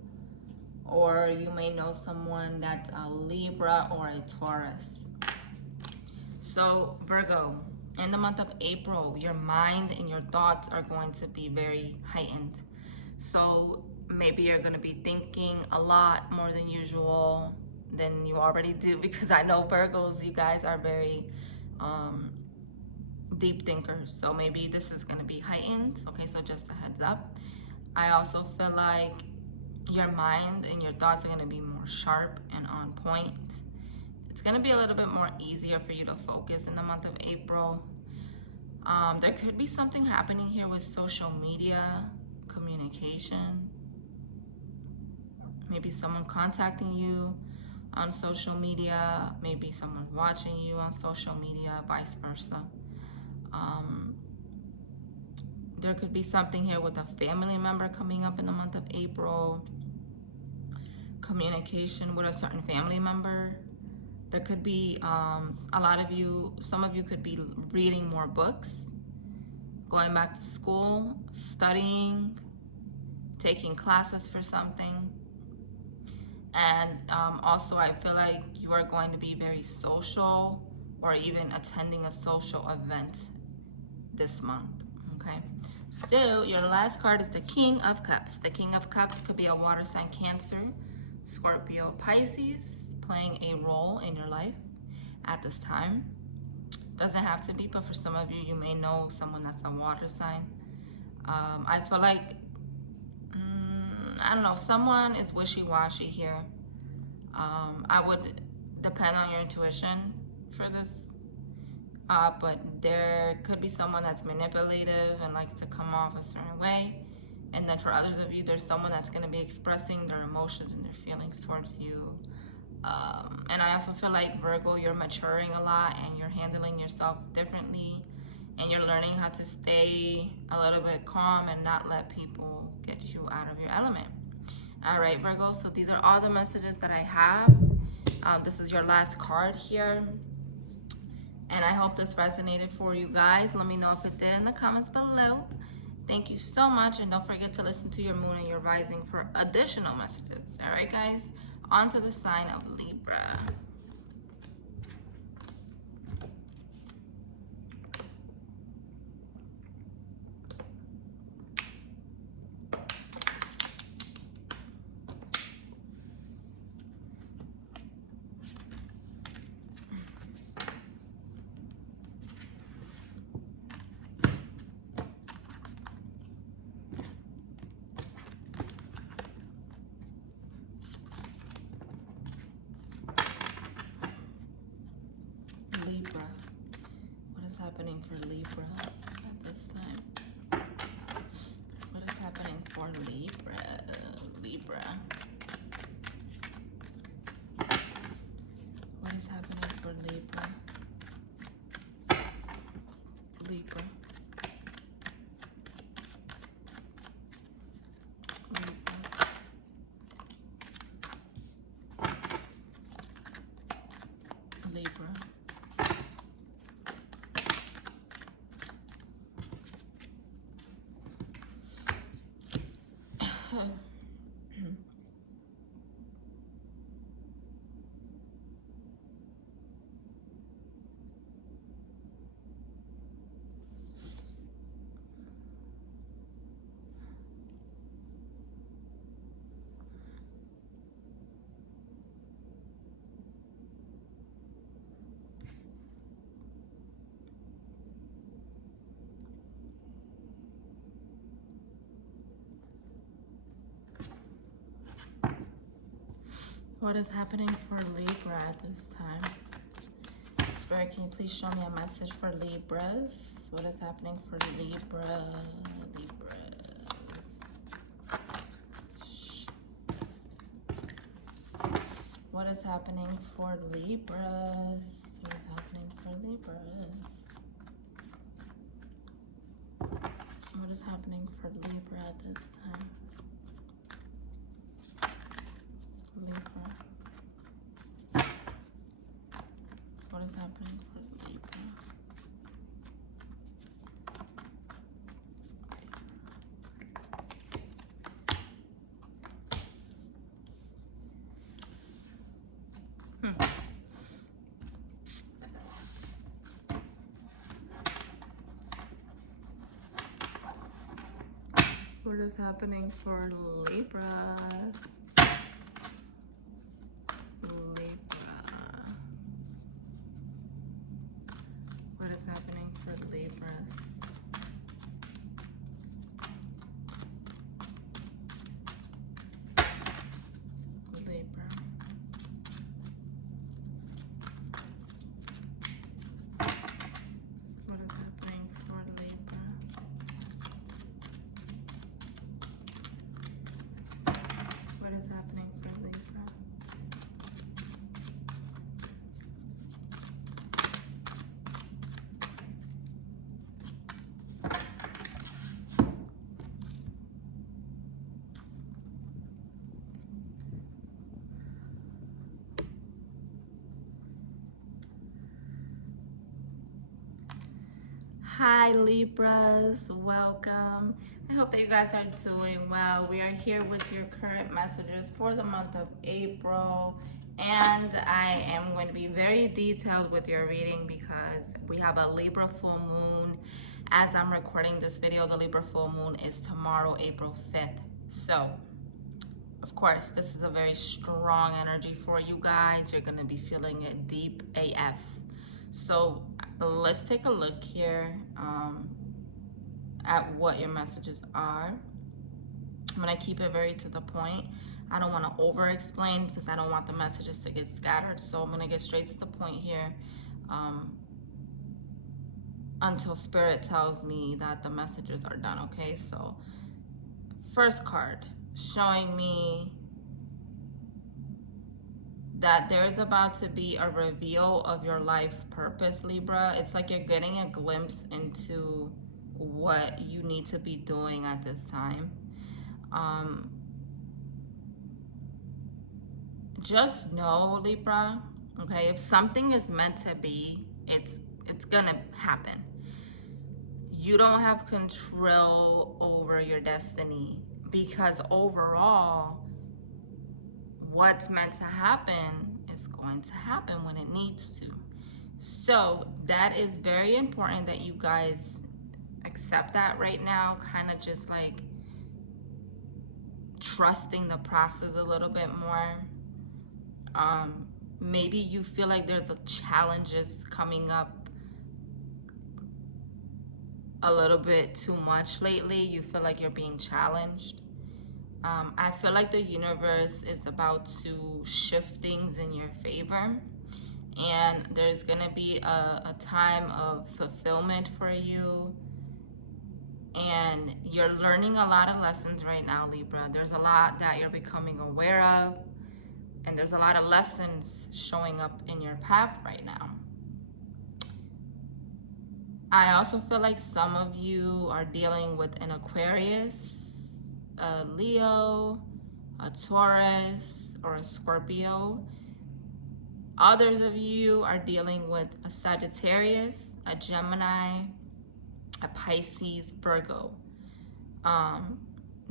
Or you may know someone that's a Libra or a Taurus. So Virgo, in the month of April, your mind and your thoughts are going to be very heightened. So maybe you're going to be thinking a lot more than usual than you already do, because I know Virgos, you guys are very deep thinkers. So maybe this is going to be heightened. Okay, so just a heads up. I also feel like your mind and your thoughts are going to be more sharp and on point. It's going to be a little bit more easier for you to focus in the month of April. There could be something happening here with social media, communication. Maybe someone contacting you on social media, maybe someone watching you on social media, vice versa. There could be something here with a family member coming up in the month of April. Communication with a certain family member. There could be a lot of you, some of you could be reading more books, going back to school, studying, taking classes for something. And also I feel like you are going to be very social, or even attending a social event this month, okay? So your last card is the King of Cups. The King of Cups could be a water sign, Cancer, Scorpio, Pisces, playing a role in your life at this time. Doesn't have to be, but for some of you, you may know someone that's a water sign. I feel like, I don't know, someone is wishy-washy here. I would depend on your intuition for this. But there could be someone that's manipulative and likes to come off a certain way. And then for others of you, there's someone that's going to be expressing their emotions and their feelings towards you. And I also feel like, Virgo, you're maturing a lot and you're handling yourself differently. And you're learning how to stay a little bit calm and not let people get you out of your element. All right, Virgo, so these are all the messages that I have. This is your last card here. And I hope this resonated for you guys. Let me know if it did in the comments below. Thank you so much. And don't forget to listen to your moon and your rising for additional messages. All right, guys? On to the sign of Libra. What is happening for Libra at this time? Spirit, can you please show me a message for Libras? What is happening for Libra? What is happening for Libras? What is happening for Libras? What is happening for Libra at this time? Libra. What is happening for Libra? What is happening for Libra? What is happening for Libras? Libra. What is happening for Libra? What is happening for Libra? Hi Libras, welcome. I hope that you guys are doing well. We are here with your current messages for the month of April, and I am going to be very detailed with your reading because we have a Libra full moon. As I'm recording this video, the Libra full moon is tomorrow, April 5th. So, of course, this is a very strong energy for you guys. You're going to be feeling it deep AF. So let's take a look here at what your messages are. I'm going to keep it very to the point. I don't want to over explain because I don't want the messages to get scattered. So I'm going to get straight to the point here until Spirit tells me that the messages are done. Okay, so first card showing me that there's about to be a reveal of your life purpose, Libra. It's like you're getting a glimpse into what you need to be doing at this time. Just know, Libra, okay, if something is meant to be, it's gonna happen. You don't have control over your destiny because overall, what's meant to happen is going to happen when it needs to. So that is very important that you guys accept that right now, kind of just like trusting the process a little bit more. Maybe you feel like there's challenges coming up a little bit too much lately. You feel like you're being challenged. I feel like the universe is about to shift things in your favor, and there's gonna be a time of fulfillment for you, and you're learning a lot of lessons right now, Libra. There's a lot that you're becoming aware of, and there's a lot of lessons showing up in your path right now. I also feel like some of you are dealing with an Aquarius, a Leo, a Taurus, or a Scorpio. Others of you are dealing with a Sagittarius, a Gemini, a Pisces, Virgo.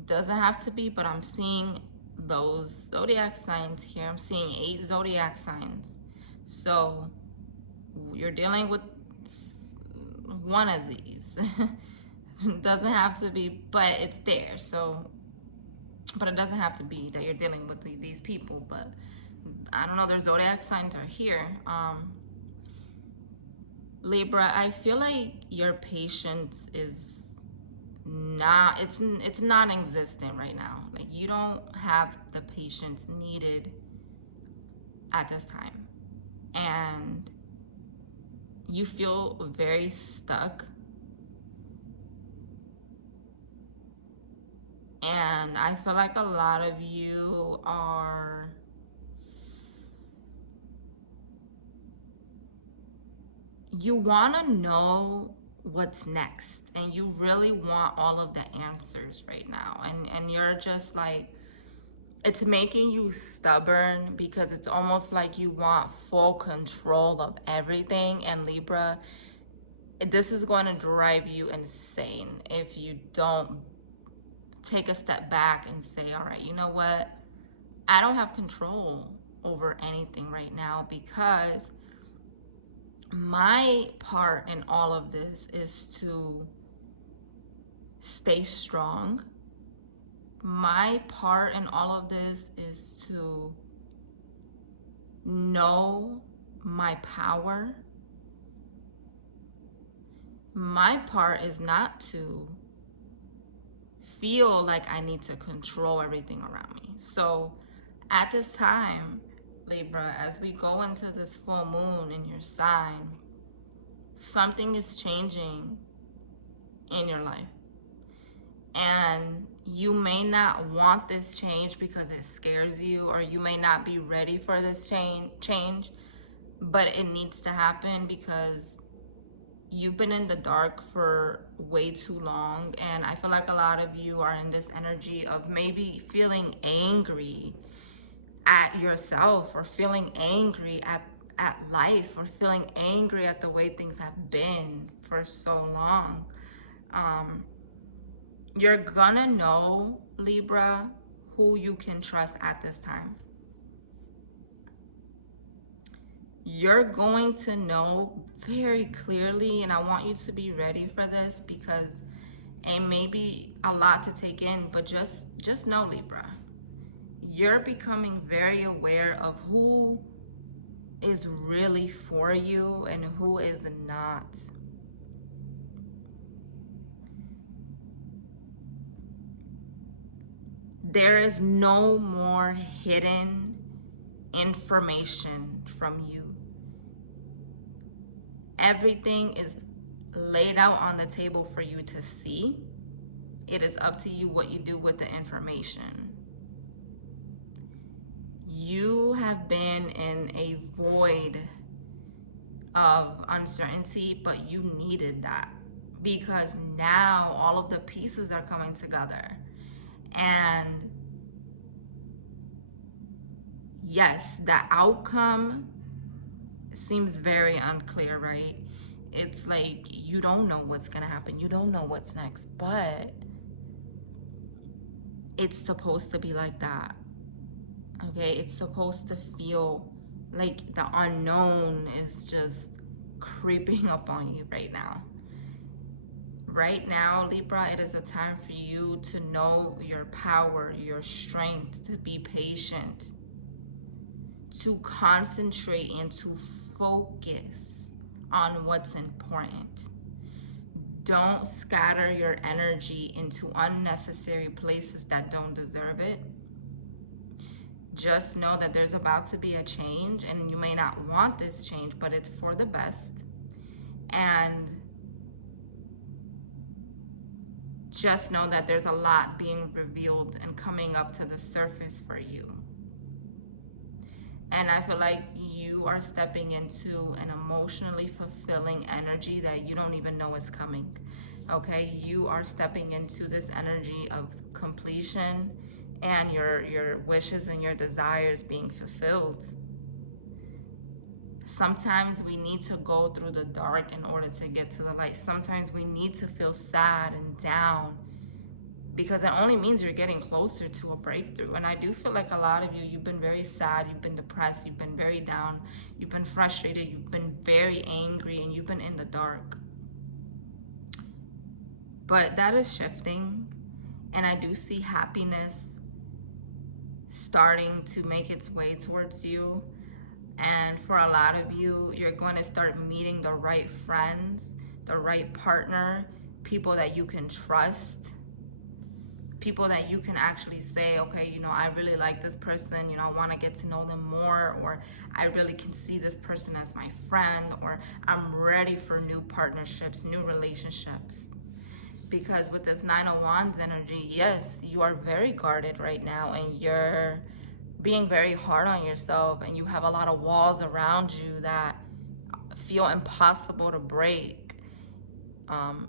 Doesn't have to be, but I'm seeing those zodiac signs here. I'm seeing 8 zodiac signs. So you're dealing with one of these. Doesn't have to be, but it's there. So, but it doesn't have to be that you're dealing with these people. But I don't know, their zodiac signs are here. Libra, I feel like your patience is not, it's non-existent right now. Like, you don't have the patience needed at this time, and you feel very stuck. And I feel like a lot of you are you want to know what's next, and you really want all of the answers right now, and you're just like, it's making you stubborn because it's almost like you want full control of everything. And Libra, this is going to drive you insane if you don't take a step back and say, all right, you know what, I don't have control over anything right now, because my part in all of this is to stay strong. My part in all of this is to know my power. My part is not to feel like I need to control everything around me. So at this time, Libra, as we go into this full moon in your sign, something is changing in your life. And you may not want this change because it scares you, or you may not be ready for this change, but it needs to happen because you've been in the dark for way too long. And I feel like a lot of you are in this energy of maybe feeling angry at yourself, or feeling angry at life, or feeling angry at the way things have been for so long. You're gonna know, Libra, who you can trust at this time. You're going to know very clearly, and I want you to be ready for this, because it may be a lot to take in, but just know, Libra, you're becoming very aware of who is really for you and who is not. There is no more hidden information from you. Everything is laid out on the table for you to see. It is up to you what you do with the information. You have been in a void of uncertainty, but you needed that, because now all of the pieces are coming together. And yes, the outcome seems very unclear, right? It's like you don't know what's gonna happen. You don't know what's next, but it's supposed to be like that. Okay, it's supposed to feel like the unknown is just creeping up on you right now. Right now, Libra, it is a time for you to know your power, your strength, to be patient, to concentrate and to focus on what's important. Don't scatter your energy into unnecessary places that don't deserve it. Just know that there's about to be a change, and you may not want this change, but it's for the best. And just know that there's a lot being revealed and coming up to the surface for you. And I feel like you are stepping into an emotionally fulfilling energy that you don't even know is coming. Okay, you are stepping into this energy of completion and your wishes and your desires being fulfilled. Sometimes we need to go through the dark in order to get to the light. Sometimes we need to feel sad and down because it only means you're getting closer to a breakthrough. And I do feel like a lot of you, you've been very sad, you've been depressed, you've been very down, you've been frustrated, you've been very angry, and you've been in the dark. But that is shifting, and I do see happiness starting to make its way towards you. And for a lot of you, you're going to start meeting the right friends, the right partner, people that you can trust, people that you can actually say, okay, you know, I really like this person, you know, I want to get to know them more, or I really can see this person as my friend, or I'm ready for new partnerships, new relationships. Because with this Nine of Wands energy, yes, you are very guarded right now, and you're being very hard on yourself, and you have a lot of walls around you that feel impossible to break.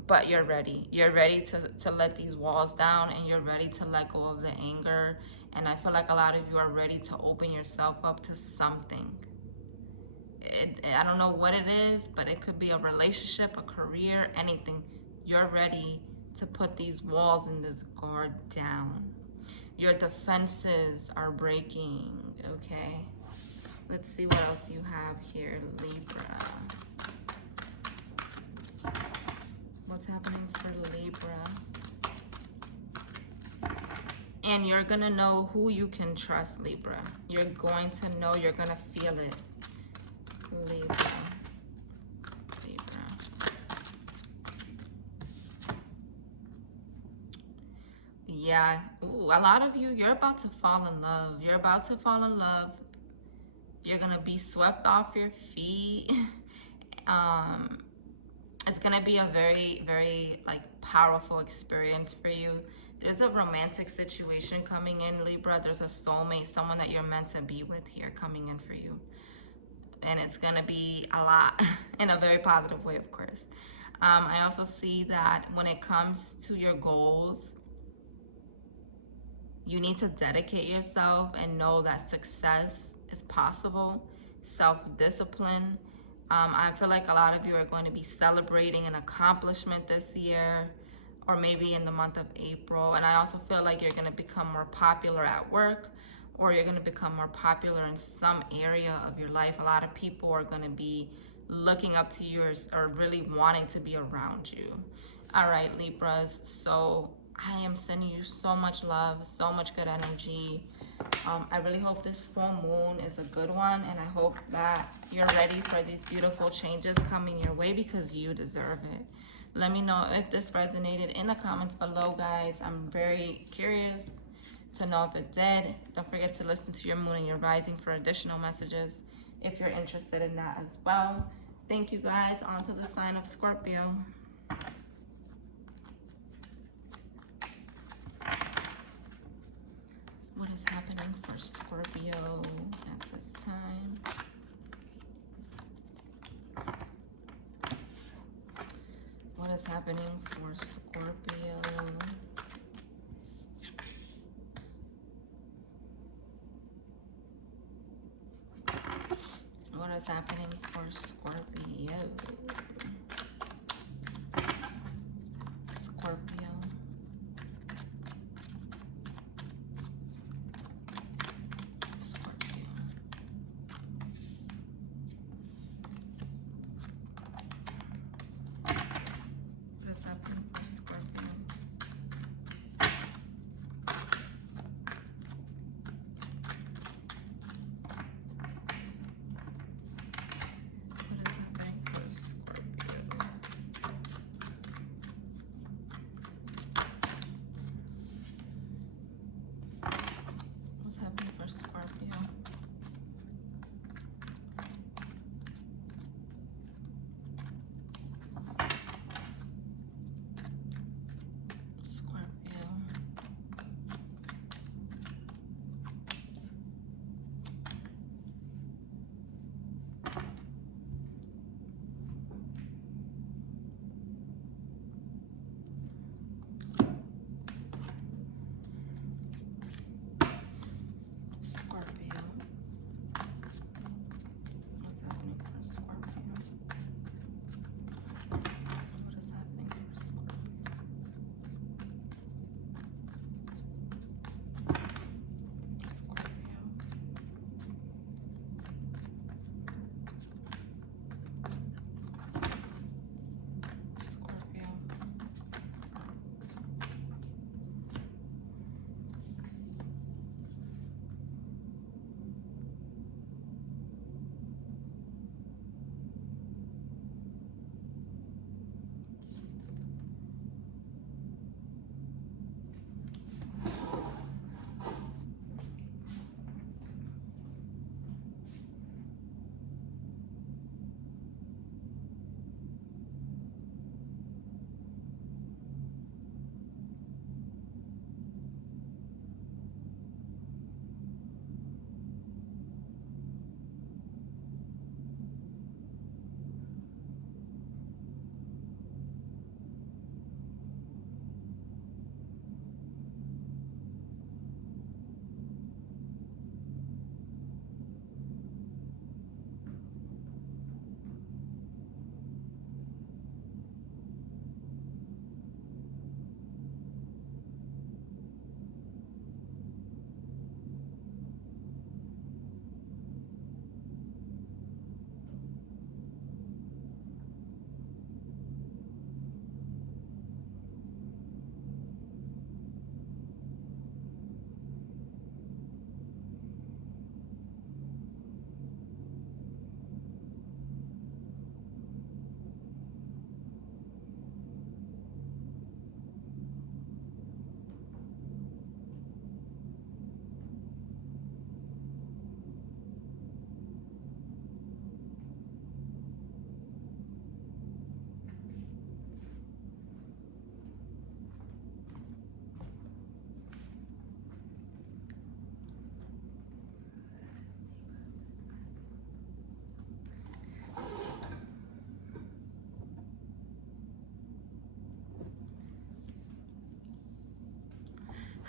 But you're ready. You're ready to let these walls down, and you're ready to let go of the anger. And I feel like a lot of you are ready to open yourself up to something. I don't know what it is, but it could be a relationship, a career, anything. You're ready to put these walls and this guard down. Your defenses are breaking, okay? Let's see what else you have here, Libra. What's happening for Libra? And you're gonna know who you can trust, Libra. You're going to know, you're gonna feel it. Libra. Yeah, ooh, a lot of you, you're about to fall in love. You're about to fall in love. You're gonna be swept off your feet. It's gonna be a very, very like powerful experience for you. There's a romantic situation coming in, Libra. There's a soulmate, someone that you're meant to be with here coming in for you. And it's gonna be a lot in a very positive way, of course. I also see that when it comes to your goals, you need to dedicate yourself and know that success is possible. Self-discipline. I feel like a lot of you are going to be celebrating an accomplishment this year, or maybe in the month of April. And I also feel like you're going to become more popular at work, or you're going to become more popular in some area of your life. A lot of people are going to be looking up to you, or really wanting to be around you. All right, Libras. So I am sending you so much love, so much good energy. I really hope this full moon is a good one, and I hope that you're ready for these beautiful changes coming your way, because you deserve it. Let me know if this resonated in the comments below, guys. I'm very curious to know if it did. Don't forget to listen to your moon and your rising for additional messages if you're interested in that as well. Thank you, guys. On to the sign of Scorpio. What is happening for Scorpio at this time? What is happening for Scorpio? What is happening for Scorpio? Scorpio.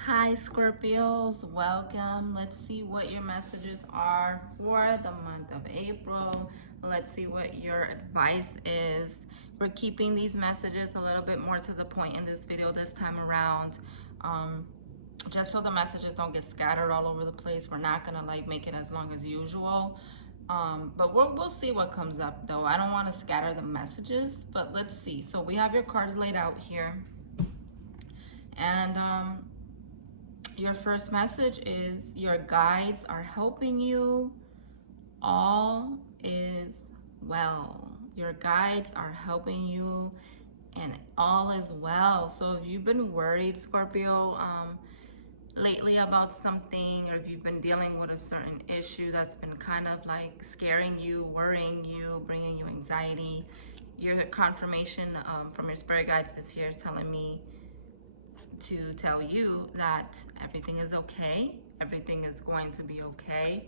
Hi Scorpios, welcome. Let's see what your messages are for the month of April. Let's see what your advice is. We're keeping these messages a little bit more to the point in this video this time around. Just so the messages don't get scattered all over the place. We're not gonna like make it as long as usual. But we'll see what comes up though. I don't want to scatter the messages, but let's see. So we have your cards laid out here. And your first message is your guides are helping you. All is well. Your guides are helping you and all is well. So if you've been worried, Scorpio, lately about something, or if you've been dealing with a certain issue that's been kind of like scaring you, worrying you, bringing you anxiety, your confirmation from your spirit guides this year is telling me to tell you that everything is okay. Everything is going to be okay.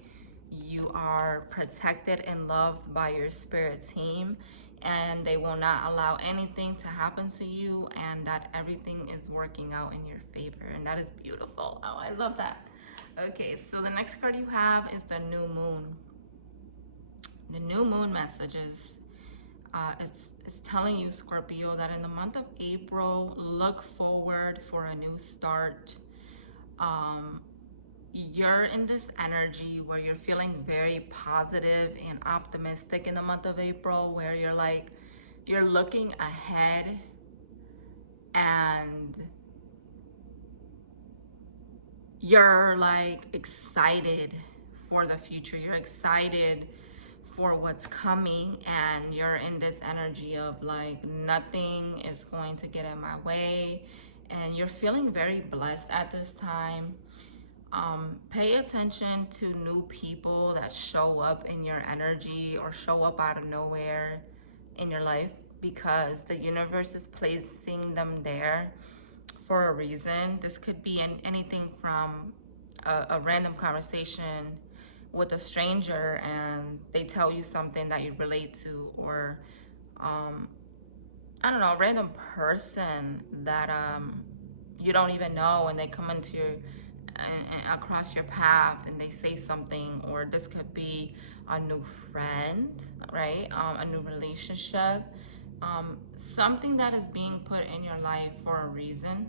You are protected and loved by your spirit team, and they will not allow anything to happen to you, and that everything is working out in your favor. And that is beautiful. Oh, I love that. Okay, so the next card you have is the new moon. The new moon messages. It's telling you, Scorpio, that in the month of April, look forward for a new start. You're in this energy where you're feeling very positive and optimistic in the month of April, where you're like, you're looking ahead and you're like excited for the future. You're excited for what's coming, and you're in this energy of like, nothing is going to get in my way, and you're feeling very blessed at this time. Pay attention to new people that show up in your energy or show up out of nowhere in your life, because the universe is placing them there for a reason. This could be anything from a random conversation with a stranger and they tell you something that you relate to, or I don't know, a random person that you don't even know, and they come into your across your path and they say something. Or this could be a new friend, right? A new relationship, something that is being put in your life for a reason.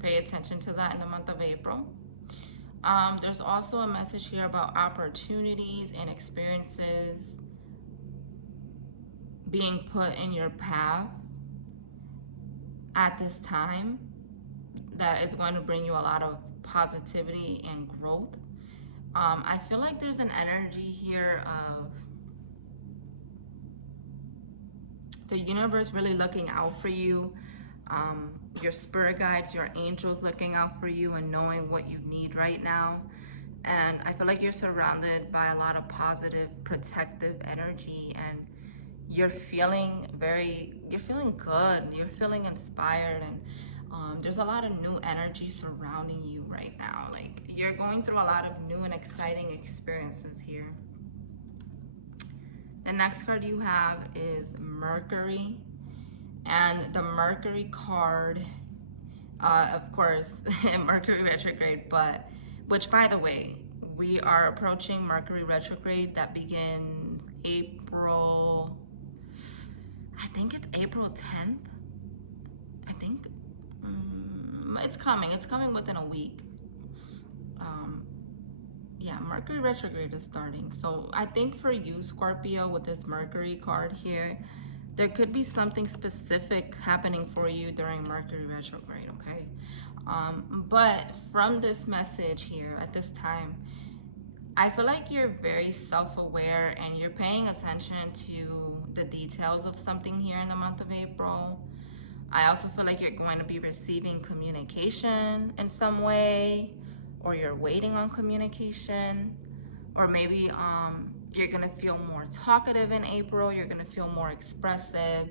Pay attention to that in the month of April. There's also a message here about opportunities and experiences being put in your path at this time that is going to bring you a lot of positivity and growth. I feel like there's an energy here of the universe really looking out for you. Your spirit guides, your angels looking out for you and knowing what you need right now. And I feel like you're surrounded by a lot of positive, protective energy, and you're feeling good, you're feeling inspired, and there's a lot of new energy surrounding you right now. Like, you're going through a lot of new and exciting experiences here. The next card you have is Mercury. And the Mercury card, of course, Mercury retrograde, which, by the way, we are approaching Mercury retrograde that begins April, I think it's April 10th. I think it's coming within a week. Yeah, Mercury retrograde is starting. So I think for you, Scorpio, with this Mercury card here, there could be something specific happening for you during Mercury retrograde, okay? But from this message here at this time, I feel like you're very self-aware and you're paying attention to the details of something here in the month of April. I also feel like you're going to be receiving communication in some way, or you're waiting on communication, or maybe you're gonna feel more talkative in April. You're gonna feel more expressive.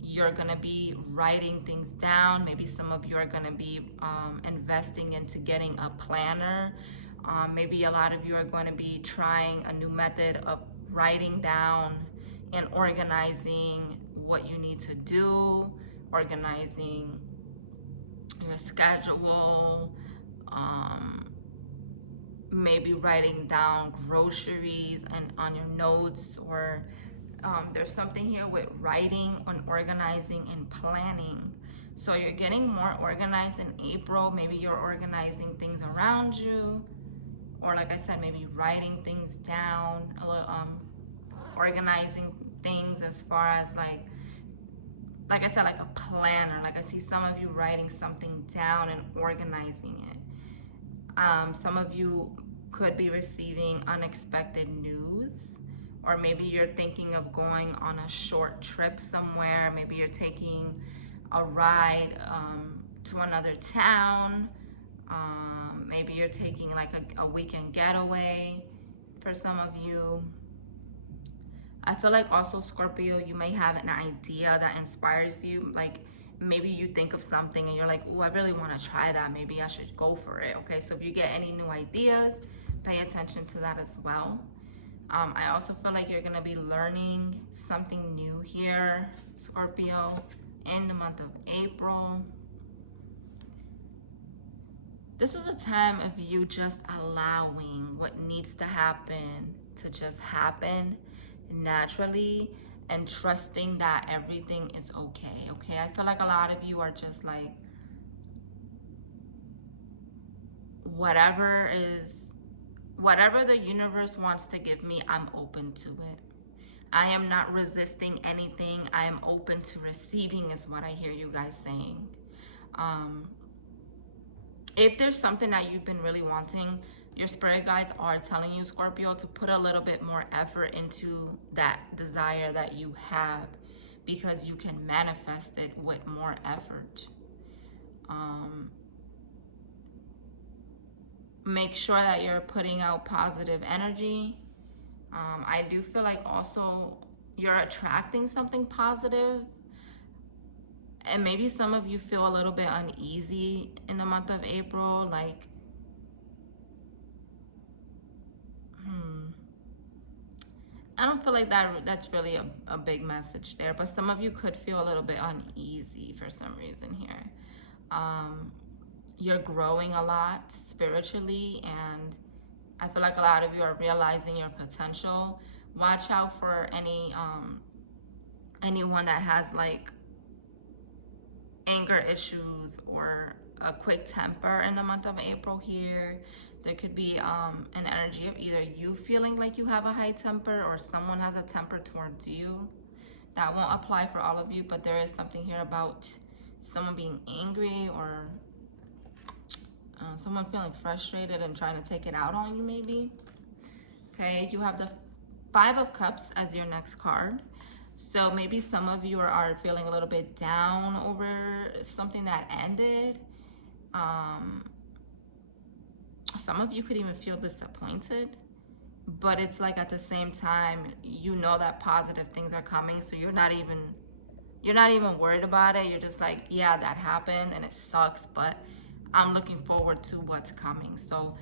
You're gonna be writing things down. Maybe some of you are gonna be investing into getting a planner. Maybe a lot of you are going to be trying a new method of writing down and organizing what you need to do, organizing your schedule, maybe writing down groceries and on your notes, or there's something here with writing and organizing and planning. So you're getting more organized in April. Maybe you're organizing things around you, or like I said, maybe writing things down, organizing things as far as like I said, like a planner. Like I see some of you writing something down and organizing it. Some of you could be receiving unexpected news, or maybe you're thinking of going on a short trip somewhere. Maybe you're taking a ride to another town. Maybe you're taking like a weekend getaway for some of you. I feel like also, Scorpio, you may have an idea that inspires you. Like maybe you think of something and you're like, oh, I really want to try that. Maybe I should go for it. Okay, so if you get any new ideas, pay attention to that as well. I also feel like you're going to be learning something new here, Scorpio, in the month of April. This is a time of you just allowing what needs to happen to just happen naturally, and trusting that everything is okay. Okay, I feel like a lot of you are just like, whatever the universe wants to give me, I'm open to it. I am not resisting anything. I am open to receiving, is what I hear you guys saying. If there's something that you've been really wanting, your spirit guides are telling you, Scorpio, to put a little bit more effort into that desire that you have, because you can manifest it with more effort. Make sure that you're putting out positive energy. I do feel like also you're attracting something positive. And maybe some of you feel a little bit uneasy in the month of April, like, I don't feel like that's really a big message there, but some of you could feel a little bit uneasy for some reason here. You're growing a lot spiritually, and I feel like a lot of you are realizing your potential. Watch out for anyone that has like anger issues or a quick temper in the month of April here. There could be an energy of either you feeling like you have a high temper, or someone has a temper towards you. That won't apply for all of you, but there is something here about someone being angry, or someone feeling frustrated and trying to take it out on you maybe. Okay, you have the 5 of Cups as your next card. So maybe some of you are feeling a little bit down over something that ended. Some of you could even feel disappointed, but it's like at the same time, you know that positive things are coming, so you're not even worried about it. You're just like, yeah, that happened and it sucks, but I'm looking forward to what's coming. So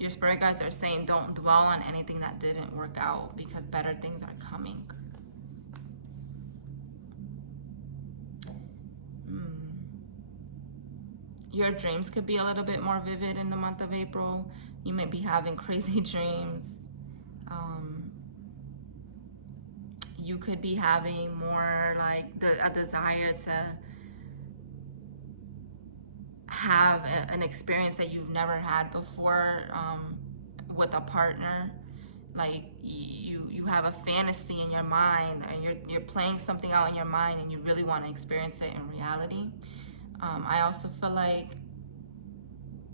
your spirit guides are saying don't dwell on anything that didn't work out, because better things are coming. Your dreams could be a little bit more vivid in the month of April. You may be having crazy dreams. You could be having more like a desire to have an experience that you've never had before with a partner. Like you have a fantasy in your mind, and you're playing something out in your mind, and you really want to experience it in reality. I also feel like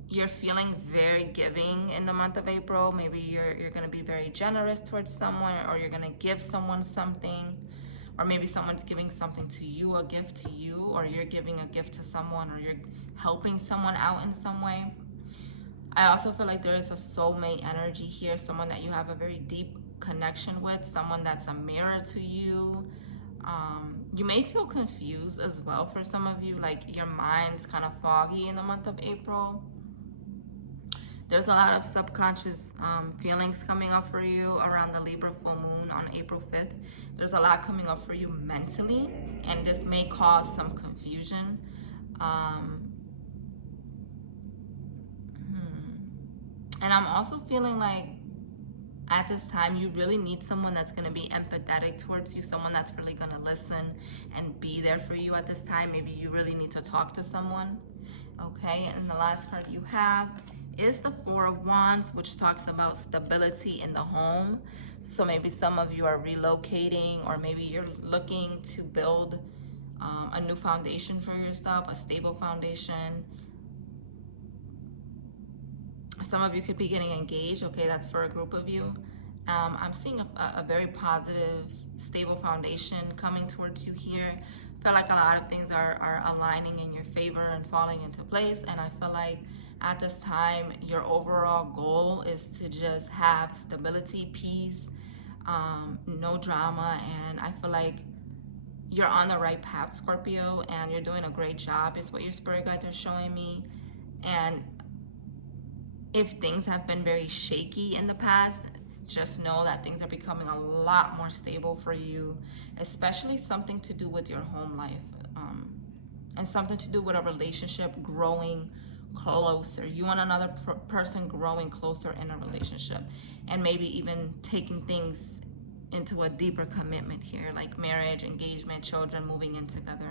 you're feeling very giving in the month of April. Maybe you're going to be very generous towards someone, or you're going to give someone something, or maybe someone's giving something to you, a gift to you, or you're giving a gift to someone, or you're helping someone out in some way. I also feel like there is a soulmate energy here, someone that you have a very deep connection with, someone that's a mirror to you. You may feel confused as well for some of you, like your mind's kind of foggy in the month of April. There's a lot of subconscious feelings coming up for you around the Libra full moon on April 5th. There's a lot coming up for you mentally, and this may cause some confusion. And I'm also feeling like at this time, you really need someone that's going to be empathetic towards you, someone that's really going to listen and be there for you at this time. Maybe you really need to talk to someone. Okay, and the last card you have is the Four of Wands, which talks about stability in the home. So maybe some of you are relocating, or maybe you're looking to build a new foundation for yourself, a stable foundation. Some of you could be getting engaged. Okay, that's for a group of you. I'm seeing a very positive, stable foundation coming towards you here. I feel like a lot of things are aligning in your favor and falling into place. And I feel like at this time, your overall goal is to just have stability, peace, no drama. And I feel like you're on the right path, Scorpio, and you're doing a great job is what your spirit guides are showing me. And if things have been very shaky in the past, just know that things are becoming a lot more stable for you, especially something to do with your home life, and something to do with a relationship growing closer. You and another person growing closer in a relationship, and maybe even taking things into a deeper commitment here, like marriage, engagement, children, moving in together.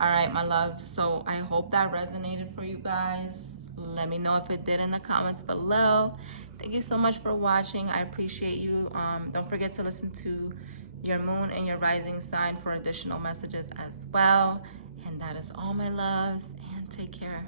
All right, my love. So I hope that resonated for you guys. Let me know if it did in the comments below. Thank you so much for watching. I appreciate you. Don't forget to listen to your moon and your rising sign for additional messages as well. And that is all, my loves, and take care.